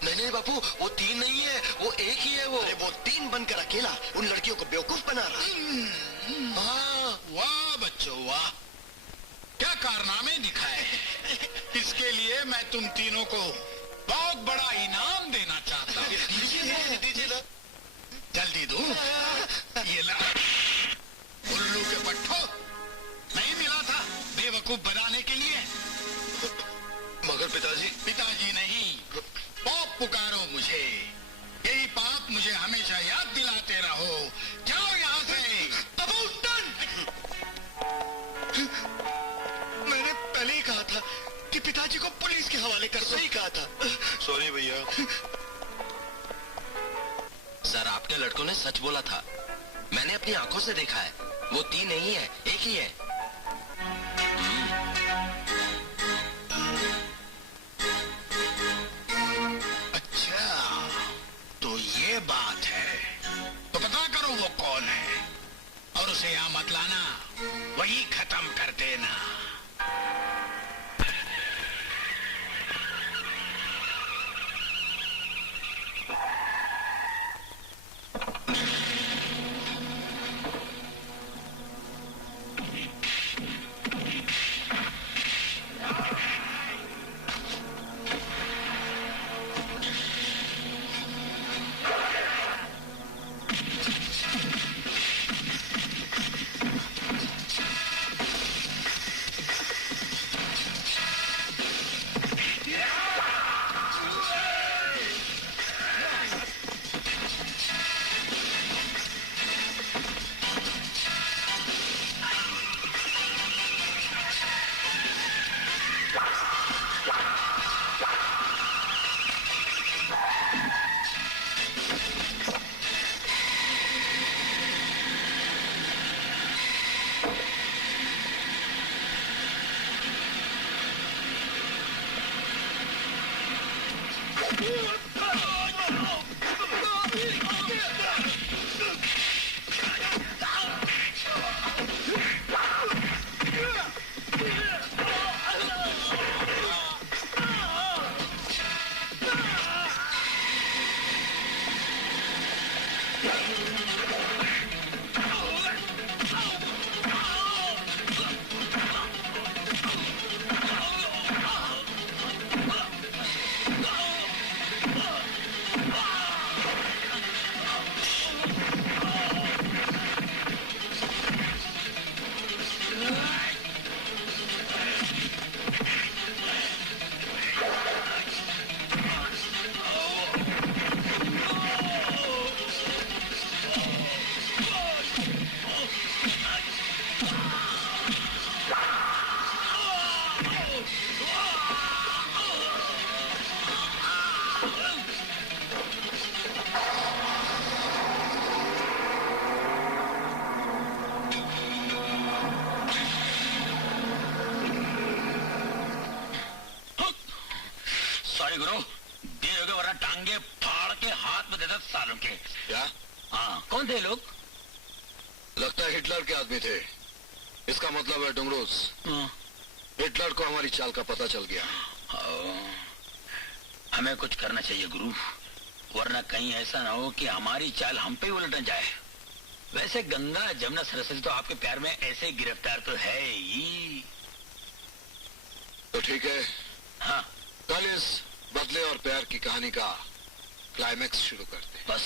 नहीं बापू, वो 3 नहीं है, वो एक ही है। वो 3 बनकर अकेला उन लड़कियों को बेवकूफ बना रहा। वाह बच्चों वाह, क्या कारनामे दिखाए। इसके लिए मैं तुम तीनों को बहुत बड़ा इनाम देना चाहता हूँ। दीजिए ना। जल्दी दो। ये ला। उल्लू के पट्टो, नहीं मिला था बेवकूफ बनाने के लिए? मगर पिताजी नहीं, पाप पुकारो मुझे। यही पाप मुझे हमेशा याद दिलाते रहो। जाओ यहाँ से। मैंने पहले ही कहा था कि पिताजी को पुलिस के हवाले कर दो। सही कहा था। सॉरी भैया। सर, आपके लड़कों ने सच बोला था, मैंने अपनी आंखों से देखा है। वो 3 नहीं है, एक ही है। अच्छा, तो ये बात है। तो पता करो वो कौन है और उसे यहाँ मत लाना, वही खत्म कर देना। कौन थे लोग? लगता है हिटलर के आदमी थे। इसका मतलब है डुंगरूस, हिटलर को हमारी चाल का पता चल गया। हमें कुछ करना चाहिए गुरु, वरना कहीं ऐसा ना हो कि हमारी चाल हम पे उलट न जाए। वैसे गंगा जमुना सरस्वती तो आपके प्यार में ऐसे गिरफ्तार तो है ही। तो ठीक है, हाँ, कल इस बदले और प्यार की कहानी का क्लाइमैक्स शुरू करते हैं। बस।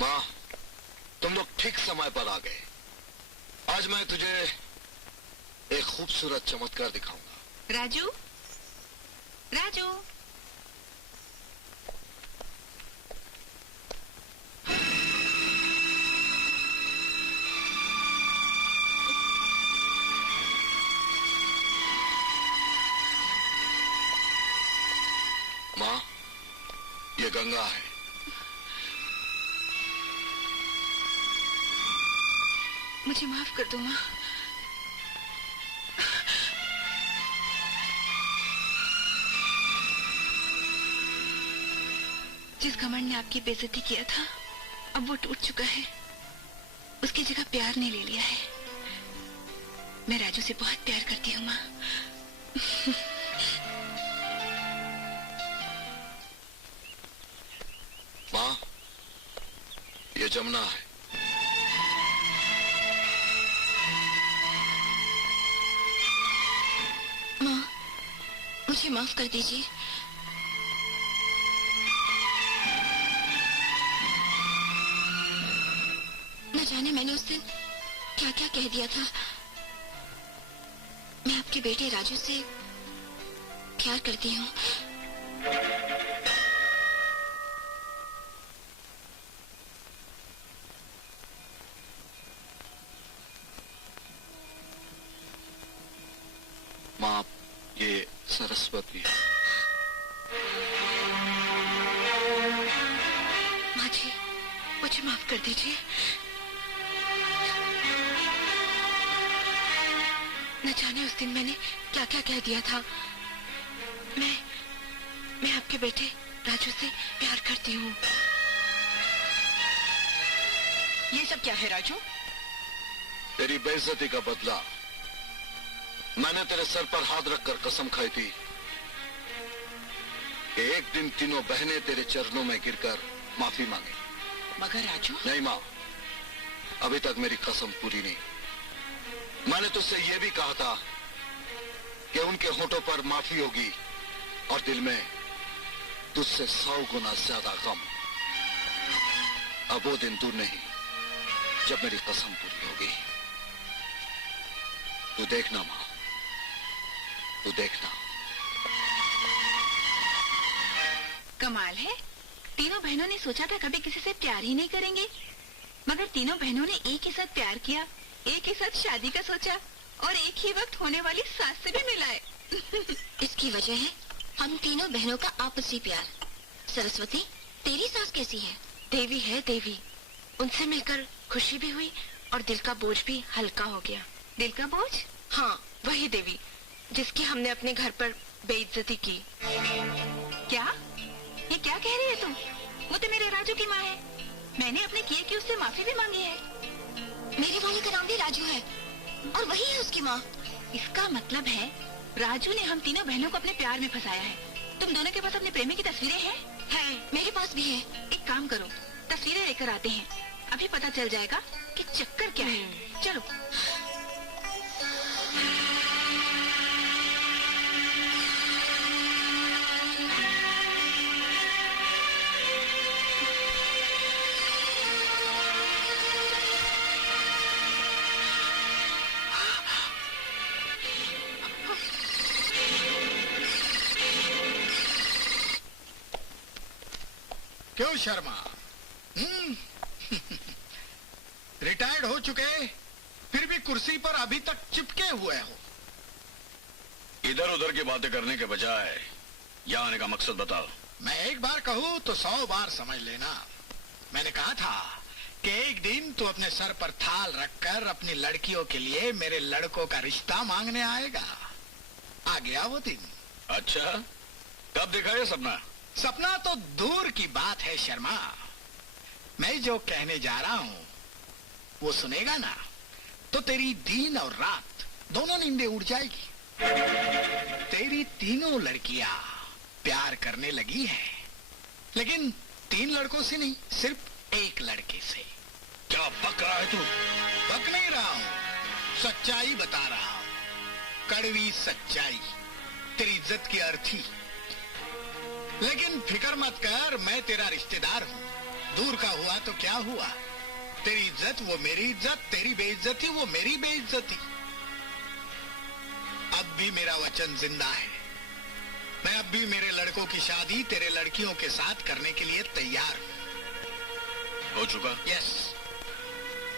माँ, तुम लोग ठीक समय पर आ गए। आज मैं तुझे एक खूबसूरत चमत्कार दिखाऊंगा। राजू, राजू। ये गंगा है। मुझे माफ कर दो माँ। जिस घमंड ने आपकी बेइज्जती किया था अब वो टूट चुका है। उसकी जगह प्यार ने ले लिया है। मैं राजू से बहुत प्यार करती हूँ माँ। माँ, ये जमुना है। माँ, मुझे माफ कर दीजिए। न जाने मैंने उस दिन क्या क्या कह दिया था। मैं आपके बेटे राजू से प्यार करती हूँ। माँ, ये सरस्वती। माँ जी, मुझे माफ कर दीजिए। न जाने उस दिन मैंने क्या क्या कह दिया था। मैं आपके बेटे राजू से प्यार करती हूँ। ये सब क्या है राजू? तेरी बेइज्जती का बदला। मैंने तेरे सर पर हाथ रखकर कसम खाई थी कि एक दिन तीनों बहनें तेरे चरणों में गिरकर माफी मांगे। मगर राजू। नहीं माँ, अभी तक मेरी कसम पूरी नहीं। मैंने तुझसे यह भी कहा था कि उनके होठों पर माफी होगी और दिल में तुझसे 100 गुना ज्यादा गम। अब वो दिन दूर नहीं जब मेरी कसम पूरी होगी। तू देखना माँ, तू देखना। कमाल है, तीनों बहनों ने सोचा था कभी किसी से प्यार ही नहीं करेंगे, मगर तीनों बहनों ने एक ही साथ प्यार किया, एक ही साथ शादी का सोचा और एक ही वक्त होने वाली सास से भी मिलाए। इसकी वजह है हम तीनों बहनों का आपसी प्यार। सरस्वती, तेरी सास कैसी है? देवी है देवी। उनसे मिलकर खुशी भी हुई और दिल का बोझ भी हल्का हो गया। दिल का बोझ? हाँ, वही देवी जिसकी हमने अपने घर पर बेइज्जती की। क्या? ये क्या कह रही है तुम? वो तो मेरे राजू की माँ है। मैंने अपने किए की उससे माफी भी मांगी है। मेरे वाले का नाम भी राजू है और वही है उसकी माँ। इसका मतलब है राजू ने हम तीनों बहनों को अपने प्यार में फंसाया है। तुम दोनों के पास अपने प्रेमी की तस्वीरें हैं? है, मेरे पास भी है। एक काम करो, तस्वीरें लेकर आते हैं, अभी पता चल जाएगा कि चक्कर क्या है। चलो। क्यों शर्मा? रिटायर्ड हो चुके फिर भी कुर्सी पर अभी तक चिपके हुए हो। इधर उधर की बातें करने के बजाय यहाँ आने का मकसद बताओ। मैं एक बार कहूँ तो 100 बार समझ लेना। मैंने कहा था कि एक दिन तू अपने सर पर थाल रखकर अपनी लड़कियों के लिए मेरे लड़कों का रिश्ता मांगने आएगा। आ गया वो दिन। अच्छा, कब देखा ये सपना? सपना तो दूर की बात है शर्मा। मैं जो कहने जा रहा हूँ वो सुनेगा ना तो तेरी दिन और रात दोनों नींदें उड़ जाएगी। तेरी तीनों लड़कियां प्यार करने लगी हैं, लेकिन 3 लड़कों से नहीं, सिर्फ एक लड़के से। क्या बक रहा है तू? बक नहीं रहा हूँ, सच्चाई बता रहा हूँ। कड़वी सच्चाई, तेरी इज्जत की अर्थी। लेकिन फिक्र मत कर, मैं तेरा रिश्तेदार हूँ। दूर का हुआ तो क्या हुआ, तेरी इज्जत वो मेरी इज्जत, तेरी बेइज्जती वो मेरी बेइज्जती। अब भी मेरा वचन जिंदा है। मैं अब भी मेरे लड़कों की शादी तेरे लड़कियों के साथ करने के लिए तैयार हूँ। हो चुका? Yes.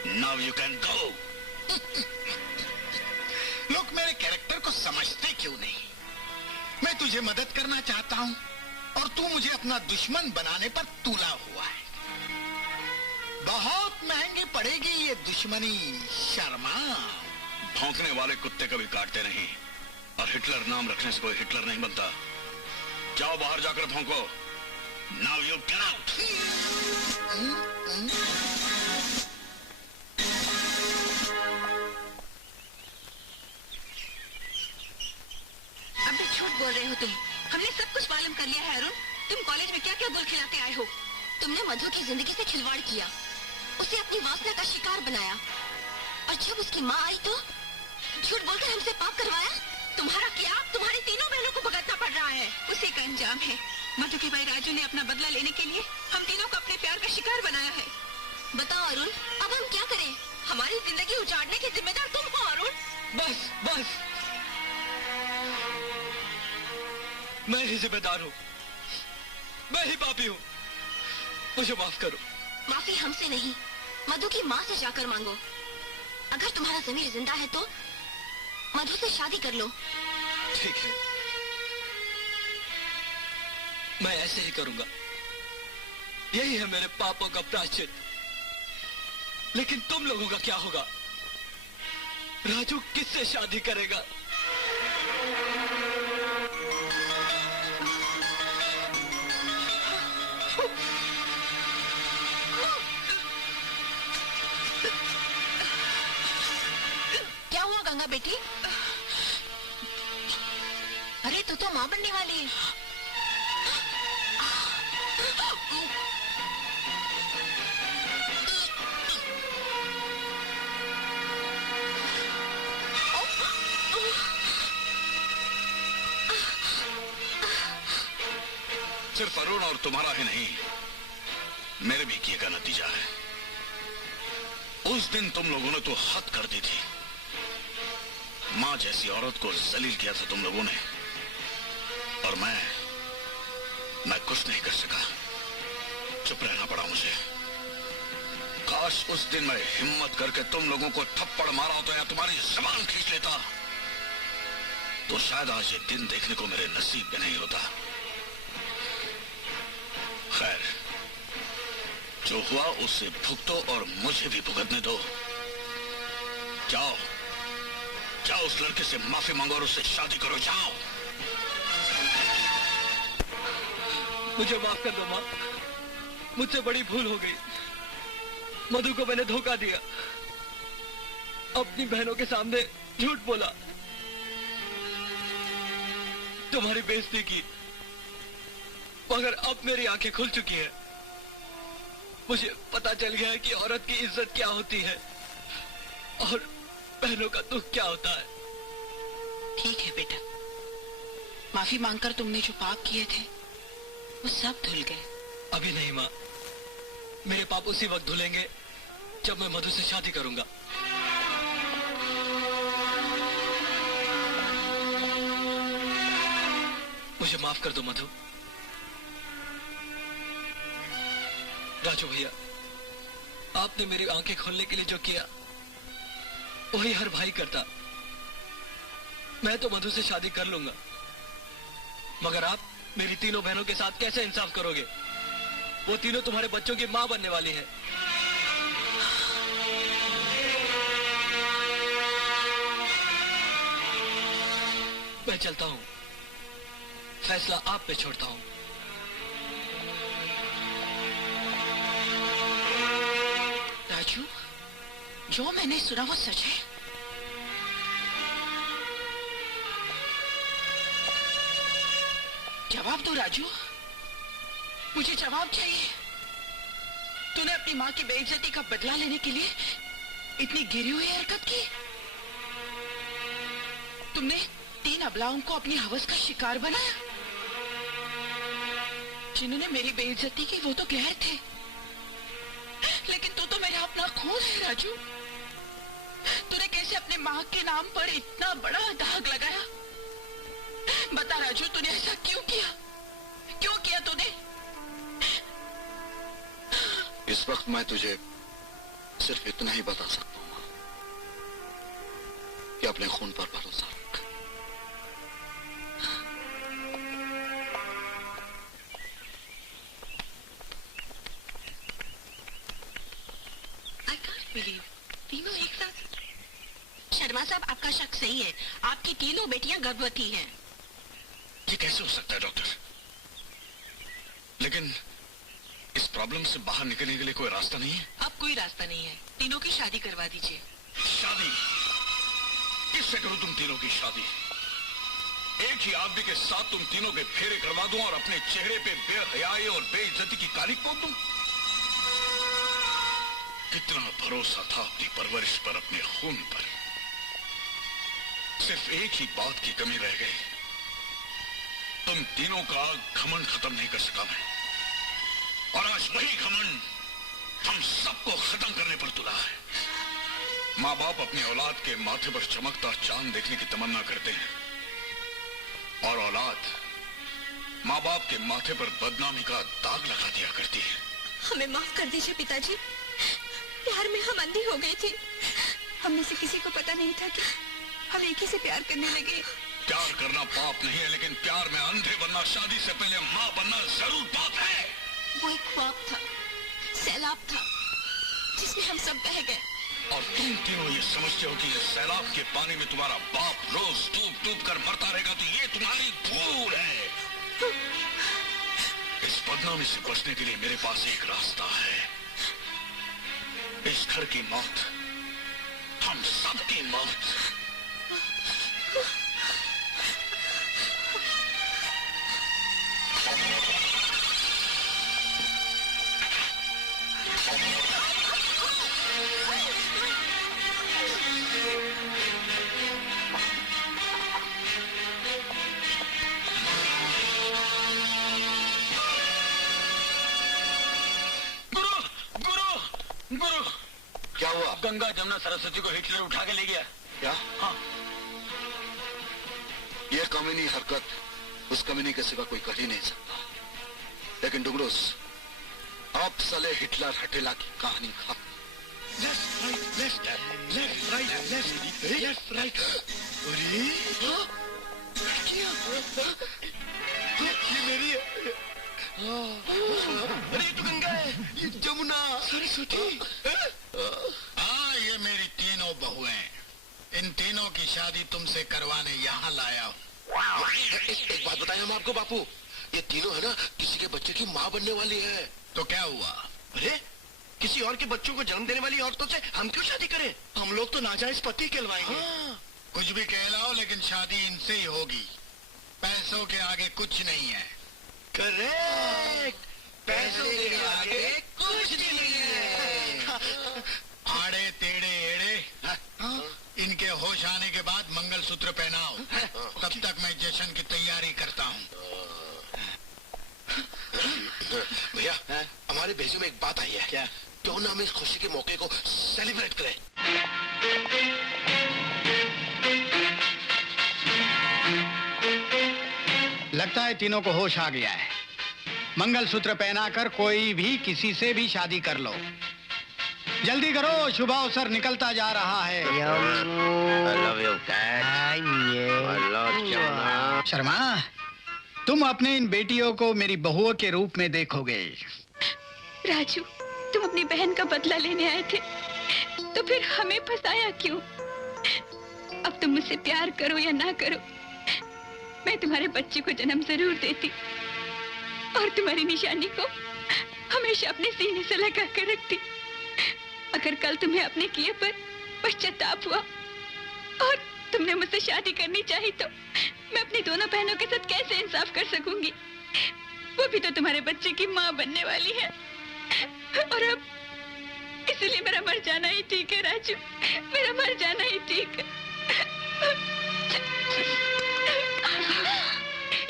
Now you can go. लोग मेरे कैरेक्टर को समझते क्यों नहीं? मैं तुझे मदद करना चाहता हूँ, और तू मुझे अपना दुश्मन बनाने पर तुला हुआ है। बहुत महंगी पड़ेगी ये दुश्मनी शर्मा। भौंकने वाले कुत्ते कभी काटते नहीं, और हिटलर नाम रखने से कोई हिटलर नहीं बनता। जाओ बाहर जाकर भौंको। Now you get out. अब भी झूठ बोल रहे हो तुम। हमने सब कुछ मालूम कर लिया है अरुण। तुम कॉलेज में क्या क्या गुल खिलाते आए हो। तुमने मधु की जिंदगी से खिलवाड़ किया, उसे अपनी वासना का शिकार बनाया, और जब उसकी माँ आई तो झूठ बोलकर हमसे पाप करवाया। तुम्हारा क्या, तुम्हारी तीनों बहनों को भुगतना पड़ रहा है। उसी का अंजाम है। मधु के भाई राजू ने अपना बदला लेने के लिए हम तीनों को अपने प्यार का शिकार बनाया है। बताओ अरुण, अब हम क्या करें? हमारी जिंदगी उजाड़ने की जिम्मेदार तुम हो अरुण। बस बस, मैं ही जिम्मेदार हूँ, मैं ही पापी हूँ। मुझे माफ करो। माफी हमसे नहीं, मधु की माँ से जाकर मांगो। अगर तुम्हारा ज़मीर जिंदा है तो मधु से शादी कर लो। ठीक है, मैं ऐसे ही करूंगा। यही है मेरे पापों का प्रायश्चित। लेकिन तुम लोगों का क्या होगा? राजू किससे शादी करेगा? क्या हुआ गंगा बेटी? अरे तू तो माँ बनने वाली है। सिर्फ अरुण और तुम्हारा ही नहीं, मेरे भी किए का नतीजा है। उस दिन तुम लोगों ने तो हद कर दी थी। माँ जैसी औरत को जलील किया था तुम लोगों ने, और मैं कुछ नहीं कर सका। चुप रहना पड़ा मुझे। काश उस दिन मैं हिम्मत करके तुम लोगों को थप्पड़ मारा होता या तुम्हारी जबान खींच लेता, तो शायद आज ये दिन देखने को मेरे नसीब में नहीं होता। खैर, जो हुआ उससे भुगतो और मुझे भी भुगतने दो। जाओ जाओ, उस लड़के से माफी मांगो और उससे शादी करो। जाओ। मुझे माफ कर दो माँ, मुझसे बड़ी भूल हो गई। मधु को मैंने धोखा दिया, अपनी बहनों के सामने झूठ बोला, तुम्हारी बेइज्जती की। मगर अब मेरी आंखें खुल चुकी हैं। मुझे पता चल गया है कि औरत की इज्जत क्या होती है और बहनों का दुख क्या होता है। ठीक है बेटा, माफी मांगकर तुमने जो पाप किए थे वो सब धुल गए। अभी नहीं माँ, मेरे पाप उसी वक्त धुलेंगे जब मैं मधु से शादी करूंगा। मुझे माफ कर दो मधु। राजू भैया, आपने मेरी आंखें खोलने के लिए जो किया वही हर भाई करता। मैं तो मधु से शादी कर लूंगा, मगर आप मेरी तीनों बहनों के साथ कैसे इंसाफ करोगे? वो तीनों तुम्हारे बच्चों की मां बनने वाली है। मैं चलता हूं, फैसला आप पे छोड़ता हूं। राजू, जो मैंने सुना वो सच है? जवाब दो राजू, मुझे जवाब चाहिए। तूने अपनी माँ की बेइज्जती का बदला लेने के लिए इतनी गिरी हुई हरकत की। तुमने 3 अबलाओं को अपनी हवस का शिकार बनाया। जिन्होंने मेरी बेइज्जती की वो तो गैर थे, लेकिन तू तो मेरा अपना खून है राजू। तूने कैसे अपने माँ के नाम पर इतना बड़ा दाग लगाया? बता राजू, तूने ऐसा क्यों किया? क्यों किया तूने? इस वक्त मैं तुझे सिर्फ इतना ही बता सकता हूँ कि अपने खून पर भरोसा रख। बिलीव तीनों एक साथ। शर्मा साहब, आपका शक सही है, आपकी तीनों बेटियां गर्भवती हैं। ये कैसे हो सकता है डॉक्टर? लेकिन इस प्रॉब्लम से बाहर निकलने के लिए कोई रास्ता नहीं है? अब कोई रास्ता नहीं है, तीनों की शादी करवा दीजिए। शादी? किससे करूं तुम तीनों की शादी? एक ही आदमी के साथ तुम तीनों के फेरे करवा दूं और अपने चेहरे पे बेहयाई और बेइज्जती की कालिक पोत दूं? कितना भरोसा था अपनी परवरिश पर, अपने खून पर। सिर्फ एक ही बात की कमी रह गई, तुम तीनों का घमंड खत्म नहीं कर सका मैं, और आज वही घमंड हम सबको खत्म करने पर तुला है। माँ बाप अपनी औलाद के माथे पर चमकता चांद देखने की तमन्ना करते हैं, और औलाद माँ बाप के माथे पर बदनामी का दाग लगा दिया करती है। हमें माफ कर दीजिए पिताजी, प्यार में हम अंधी हो गई थी। हम में से किसी को पता नहीं था कि हम एक ही से प्यार करने लगे। प्यार करना पाप नहीं है, लेकिन प्यार में अंधे बनना, शादी से पहले माँ बनना जरूर पाप है। वो एक ख्वाब था, सैलाब था, जिसमें हम सब बह गए। और तुम तीनों ये समझते हो कि इस सैलाब के पानी में तुम्हारा बाप रोज डूब डूब कर मरता रहेगा, तो ये तुम्हारी भूल है। इस बदनामी से बचने के लिए मेरे पास एक रास्ता है। इस घर की मौत, हम सबकी मौत। गुरु, क्या हुआ? गंगा जमुना सरस्वती को हिटलर उठा के ले गया। क्या? हाँ। ये कमीनी हरकत उस कमीनी के सिवा कोई कर ही नहीं सकता। लेकिन डुगडुस, अब सले हिटलर हटेला की कहानी खत्म। Left right left left right left left right. अरे लड़कियां, ये मेरी है। अरे तो गंगा है, ये जमुना, सरस्वती। हाँ, ये मेरी तीनों बहुएं। इन तीनों की शादी तुमसे करवाने यहाँ लाया हूँ। एक बात बताएं हम आपको बापू, ये तीनों है ना, किसी के बच्चे की माँ बनने वाली है। तो क्या हुआ? अरे किसी और के बच्चों को जन्म देने वाली औरतों से हम क्यों शादी करें? हम लोग तो नाजायज पति कहलवाएंगे। हाँ। कुछ भी कहलाओ, लेकिन शादी इनसे ही होगी। पैसों के आगे कुछ नहीं है। करेक्ट, पैसों के आगे कुछ नहीं है। आड़े टेढ़े एड़े, इनके होश आने के बाद मंगलसूत्र पहनाओ। तब तक मैं जश्न की तैयारी करता हूँ। भैया, हमारे भेजे में एक बात आई है। क्या? क्यों ना हम इस खुशी के मौके को सेलिब्रेट करें? लगता है तीनों को होश आ गया है। मंगलसूत्र पहनाकर कोई भी किसी से भी शादी कर लो। जल्दी करो, शुभ अवसर निकलता जा रहा है। शर्मा, तुम अपने इन बेटियों को मेरी बहुओं के रूप में देखोगे। राजू, तुम अपनी बहन का बदला लेने आए थे, तो फिर हमें फंसाया क्यों? अब तुम मुझसे प्यार करो या ना करो, मैं तुम्हारे बच्चे को जन्म जरूर देती और तुम्हारी निशानी को हमेशा अपने सीने से लगा कर रखती। अगर कल तुम्हें अपने किए पर पश्चाताप हुआ और तुमने मुझसे शादी करनी चाहिए, तो मैं अपनी दोनों बहनों के साथ कैसे इंसाफ कर सकूंगी? वो भी तो तुम्हारे बच्चे की माँ बनने वाली है। और अब इसलिए मेरा मर जाना ही ठीक है राजू, मेरा मर जाना ही ठीक है।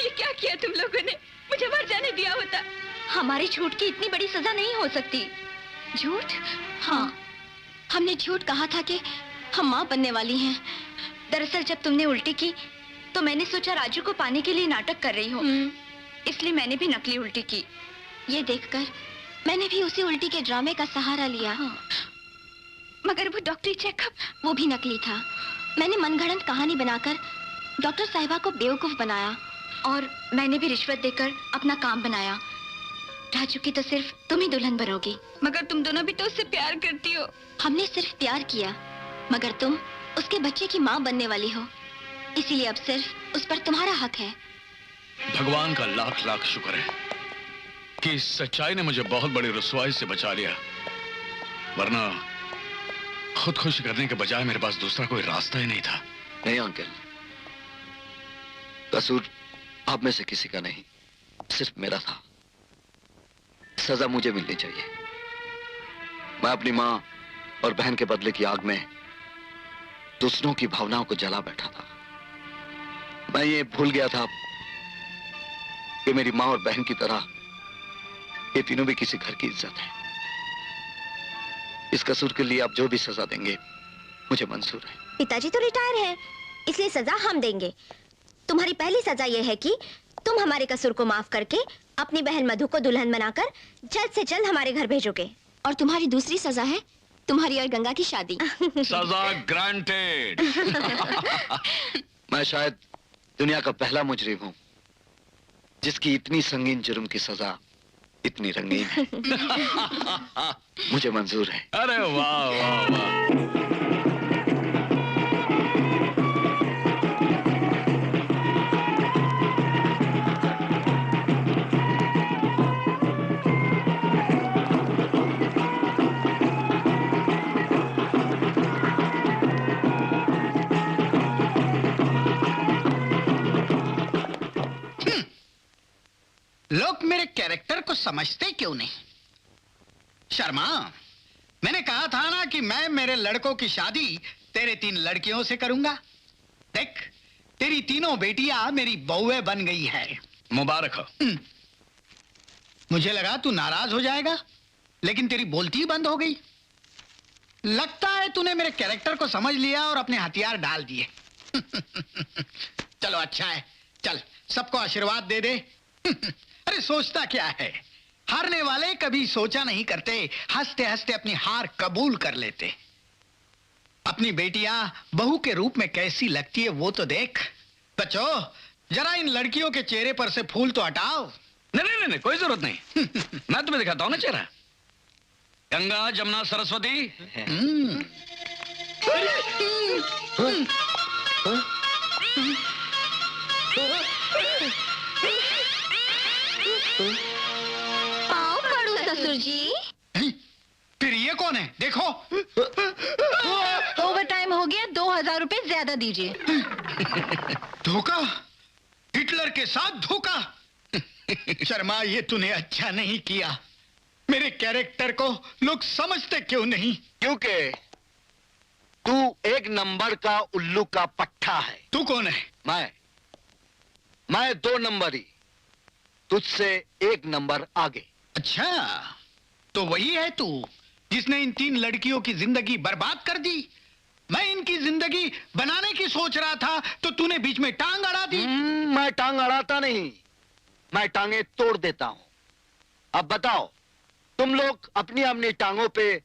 ये क्या किया तुम लोगों ने? मुझे मर जाने दिया होता। हमारे झूठ की इतनी बड़ी सजा नहीं हो सकती। झूठ? हाँ, हमने झूठ कहा था कि हम माँ बनने वाली हैं। दरअसल जब तुमने उल्टी की तो मैंने सोचा राजू को पाने के लिए नाटक कर रही हो, इसलिए मैंने भी नकली उल्टी की। ये देखकर मैंने भी उसी उल्टी के ड्रामे का सहारा लिया। मगर वो डॉक्टरी चेकअप? वो भी नकली था। मैंने मनगढ़ंत कहानी बनाकर डॉक्टर साहिबा को बेवकूफ बनाया और मैंने भी रिश्वत देकर अपना काम बनाया। राजू की तो सिर्फ तुम ही दुल्हन बनोगी। मगर तुम दोनों भी तो उससे प्यार करती हो। हमने सिर्फ प्यार किया, मगर तुम उसके बच्चे की माँ बनने वाली हो, इसीलिए अब सिर्फ उस पर तुम्हारा हक है। भगवान का लाख लाख शुक्र है कि इस सच्चाई ने मुझे बहुत बड़ी रुसवाई से बचा लिया, वरना खुदकुशी करने के बजाय मेरे पास दूसरा कोई रास्ता ही नहीं था। नहीं अंकल, कसूर आप में से किसी का नहीं, सिर्फ मेरा था। सजा मुझे मिलनी चाहिए। मैं अपनी माँ और बहन के बदले की आग में दूसरों की भावनाओं को जला बैठा था। मैं ये भूल गया था कि मेरी माँ और बहन की तरह ये तीनों भी किसी घर की इज्जत है। इस कसूर के लिए आप जो भी सजा देंगे मुझे मंजूर है। पिताजी तो रिटायर हैं, इसलिए सजा हम देंगे। तुम्हारी पहली सजा यह है कि तुम हमारे कसूर को माफ करके अपनी बहन मधु को दुल्हन बनाकर जल्द से जल्द हमारे घर भेजोगे। और तुम्हारी दूसरी सजा है तुम्हारी और गंगा की शादी। सजा ग्रांटेड। मैं शायद दुनिया का पहला मुजरिम हूँ जिसकी इतनी संगीन जुर्म की सजा इतनी रंगीन है। मुझे मंजूर है। अरे वाह वाह वाह। लोग मेरे कैरेक्टर को समझते क्यों नहीं? शर्मा, मैंने कहा था ना कि मैं मेरे लड़कों की शादी तेरे 3 लड़कियों से करूंगा। देख, तेरी तीनों बेटियां मेरी बहुएं बन गई है। मुबारक हो। मुझे लगा तू नाराज हो जाएगा, लेकिन तेरी बोलती ही बंद हो गई। लगता है तूने मेरे कैरेक्टर को समझ लिया और अपने हथियार डाल दिए। चलो अच्छा है, चल सबको आशीर्वाद दे दे। अरे सोचता क्या है, हारने वाले कभी सोचा नहीं करते, हंसते हंसते अपनी हार कबूल कर लेते। अपनी बेटियां बहू के रूप में कैसी लगती है वो तो देख। बच्चों, जरा इन लड़कियों के चेहरे पर से फूल तो हटाओ। नहीं, कोई जरूरत नहीं। मैं तुम्हें दिखाता हूं ना चेहरा। गंगा, जमुना, सरस्वती। पाँव पड़ो ससुर जी। फिर ये कौन है? देखो। ओवर टाइम हो गया, 2000 रुपए ज्यादा दीजिए। धोखा? हिटलर के साथ धोखा? शर्मा, ये तूने अच्छा नहीं किया। मेरे कैरेक्टर को लोग समझते क्यों नहीं? क्योंकि तू एक नंबर का उल्लू का पट्टा है। तू कौन है? मैं 2 नंबरी, तुझसे 1 नंबर आगे। अच्छा, तो वही है तू जिसने इन 3 लड़कियों की जिंदगी बर्बाद कर दी। मैं इनकी जिंदगी बनाने की सोच रहा था तो तूने बीच में टांग अड़ा दी। मैं टांग अड़ाता नहीं, मैं टांगे तोड़ देता हूं। अब बताओ, तुम लोग अपनी अपनी टांगों पे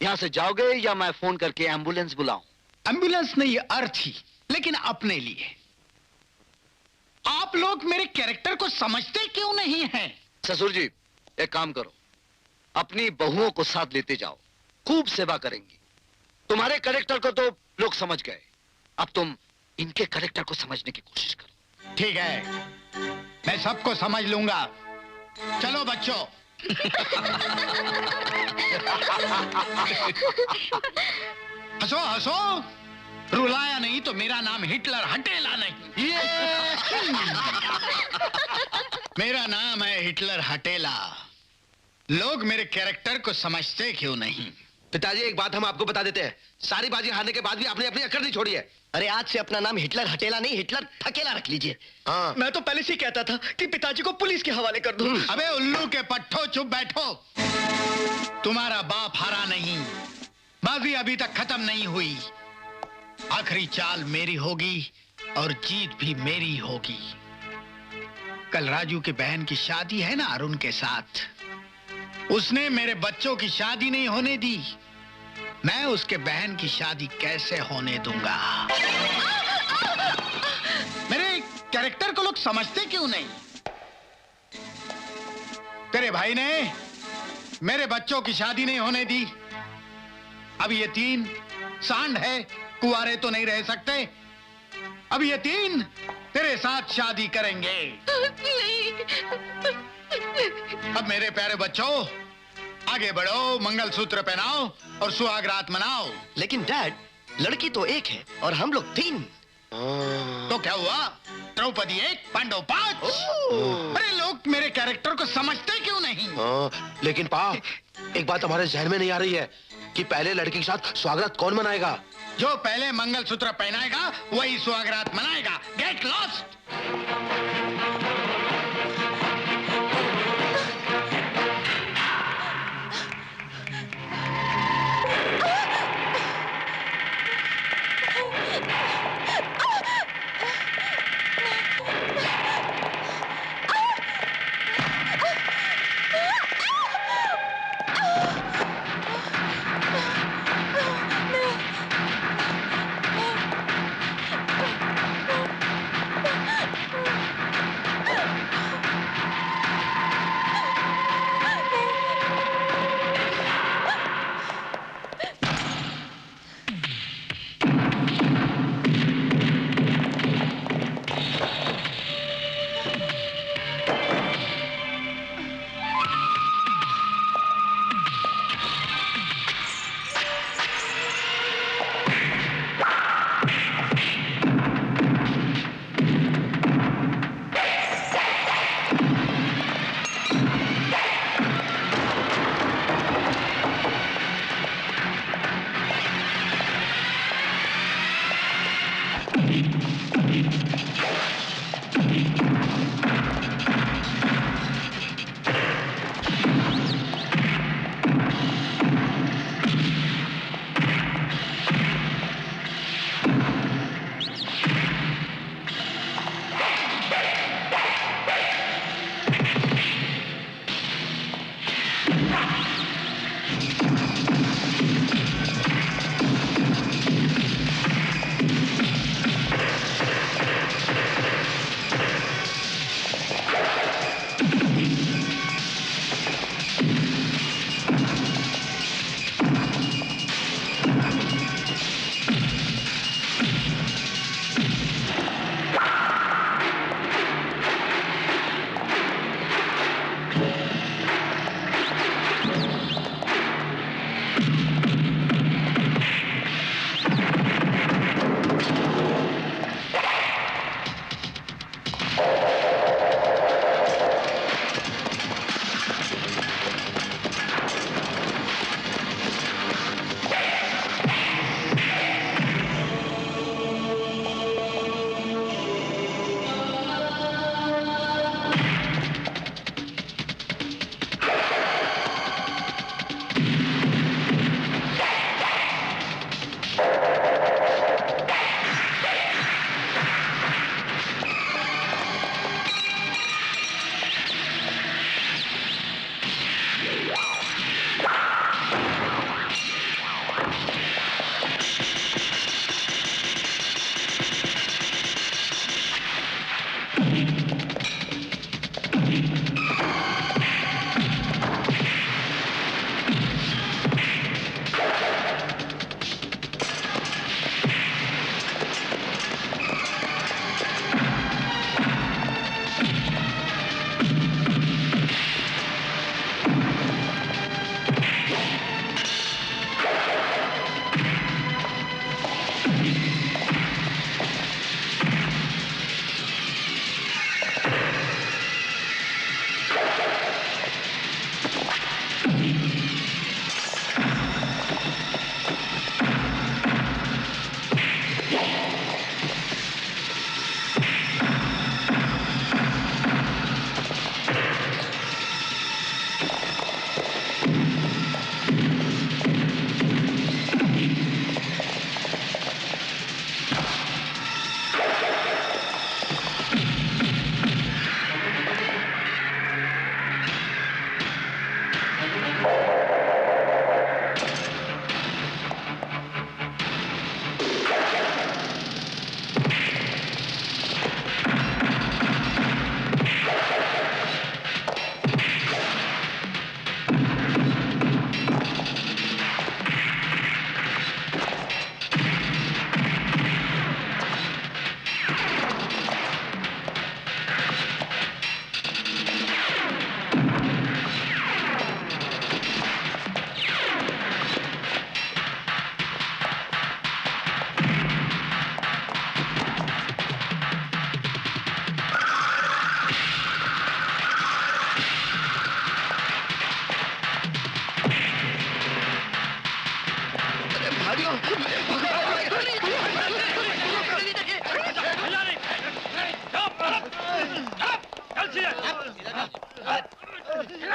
यहां से जाओगे या मैं फोन करके एम्बुलेंस बुलाऊं? एम्बुलेंस नहीं, अर्थी, लेकिन अपने लिए। आप लोग मेरे कैरेक्टर को समझते क्यों नहीं हैं? ससुर जी, एक काम करो, अपनी बहुओं को साथ लेते जाओ, खूब सेवा करेंगी। तुम्हारे कैरेक्टर को तो लोग समझ गए, अब तुम इनके कैरेक्टर को समझने की कोशिश करो। ठीक है, मैं सबको समझ लूंगा। चलो बच्चों। हंसो हंसो, रुलाया नहीं तो मेरा नाम हिटलर हटेला नहीं। मेरा नाम है हिटलर हटेला। लोग मेरे कैरेक्टर को समझते क्यों नहीं? पिताजी, एक बात हम आपको बता देते हैं, सारी बाजी हारने के बाद भी आपने अपनी अकड़ नहीं छोड़ी है। अरे आज से अपना नाम हिटलर हटेला नहीं, हिटलर थकेला रख लीजिए। हाँ। मैं तो पहले से ही कहता था कि पिताजी को पुलिस के हवाले कर दूं। अबे उल्लू के पट्टो, चुप बैठो। तुम्हारा बाप हारा नहीं, बाजी अभी तक खत्म नहीं हुई। आखिरी चाल मेरी होगी और जीत भी मेरी होगी। कल राजू की बहन की शादी है ना अरुण के साथ, उसने मेरे बच्चों की शादी नहीं होने दी, मैं उसके बहन की शादी कैसे होने दूंगा? मेरे कैरेक्टर को लोग समझते क्यों नहीं? तेरे भाई ने मेरे बच्चों की शादी नहीं होने दी। अब ये तीन सांड है, कुंवारे तो नहीं रह सकते। अब ये तीन तेरे साथ शादी करेंगे। अब मेरे प्यारे बच्चों, आगे बढ़ो, मंगलसूत्र पहनाओ और सुहाग रात मनाओ। लेकिन डैड, लड़की तो एक है और हम लोग तीन। तो क्या हुआ? द्रौपदी 1, पांडव 5। अरे लोग मेरे कैरेक्टर को समझते क्यों नहीं? लेकिन पा, एक बात हमारे जहन में नहीं आ रही है कि पहले लड़की के साथ स्वागत कौन मनाएगा? जो पहले मंगलसूत्र पहनाएगा वही सुहागरात मनाएगा। Get lost.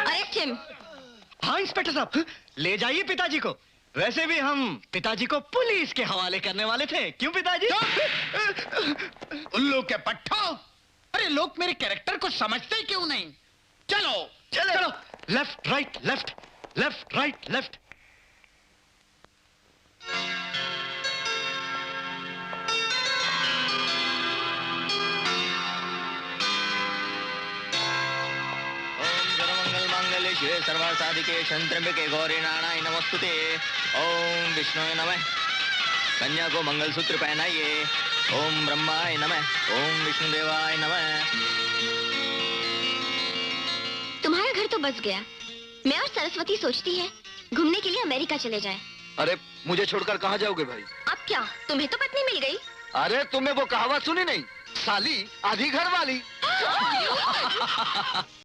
Arrest him. हाँ इंस्पेक्टर साहब, ले जाइए पिताजी को। वैसे भी हम पिताजी को पुलिस के हवाले करने वाले थे, क्यों पिताजी? उल्लू के पट्टो, अरे लोग मेरे कैरेक्टर को समझते क्यों नहीं? चलो चलो चलो, left right left, left right left. शिवे सर्वासाधिके शंत्रम्बिके गौरी नारायण नमस्तुते। ओम विष्णुवे नमः। कन्या को मंगलसूत्र पहनाइए। ओम ब्रह्माय नमः। ओम विष्णुदेवाय नमः। तुम्हारा घर तो बस गया। मैं और सरस्वती सोचती है घूमने के लिए अमेरिका चले जाएं। अरे मुझे छोड़कर कहाँ जाओगे भाई? अब क्या, तुम्हें तो पत्नी मिल गई। अरे तुमने वो कहावत सुनी नहीं, साली आधी घर वाली।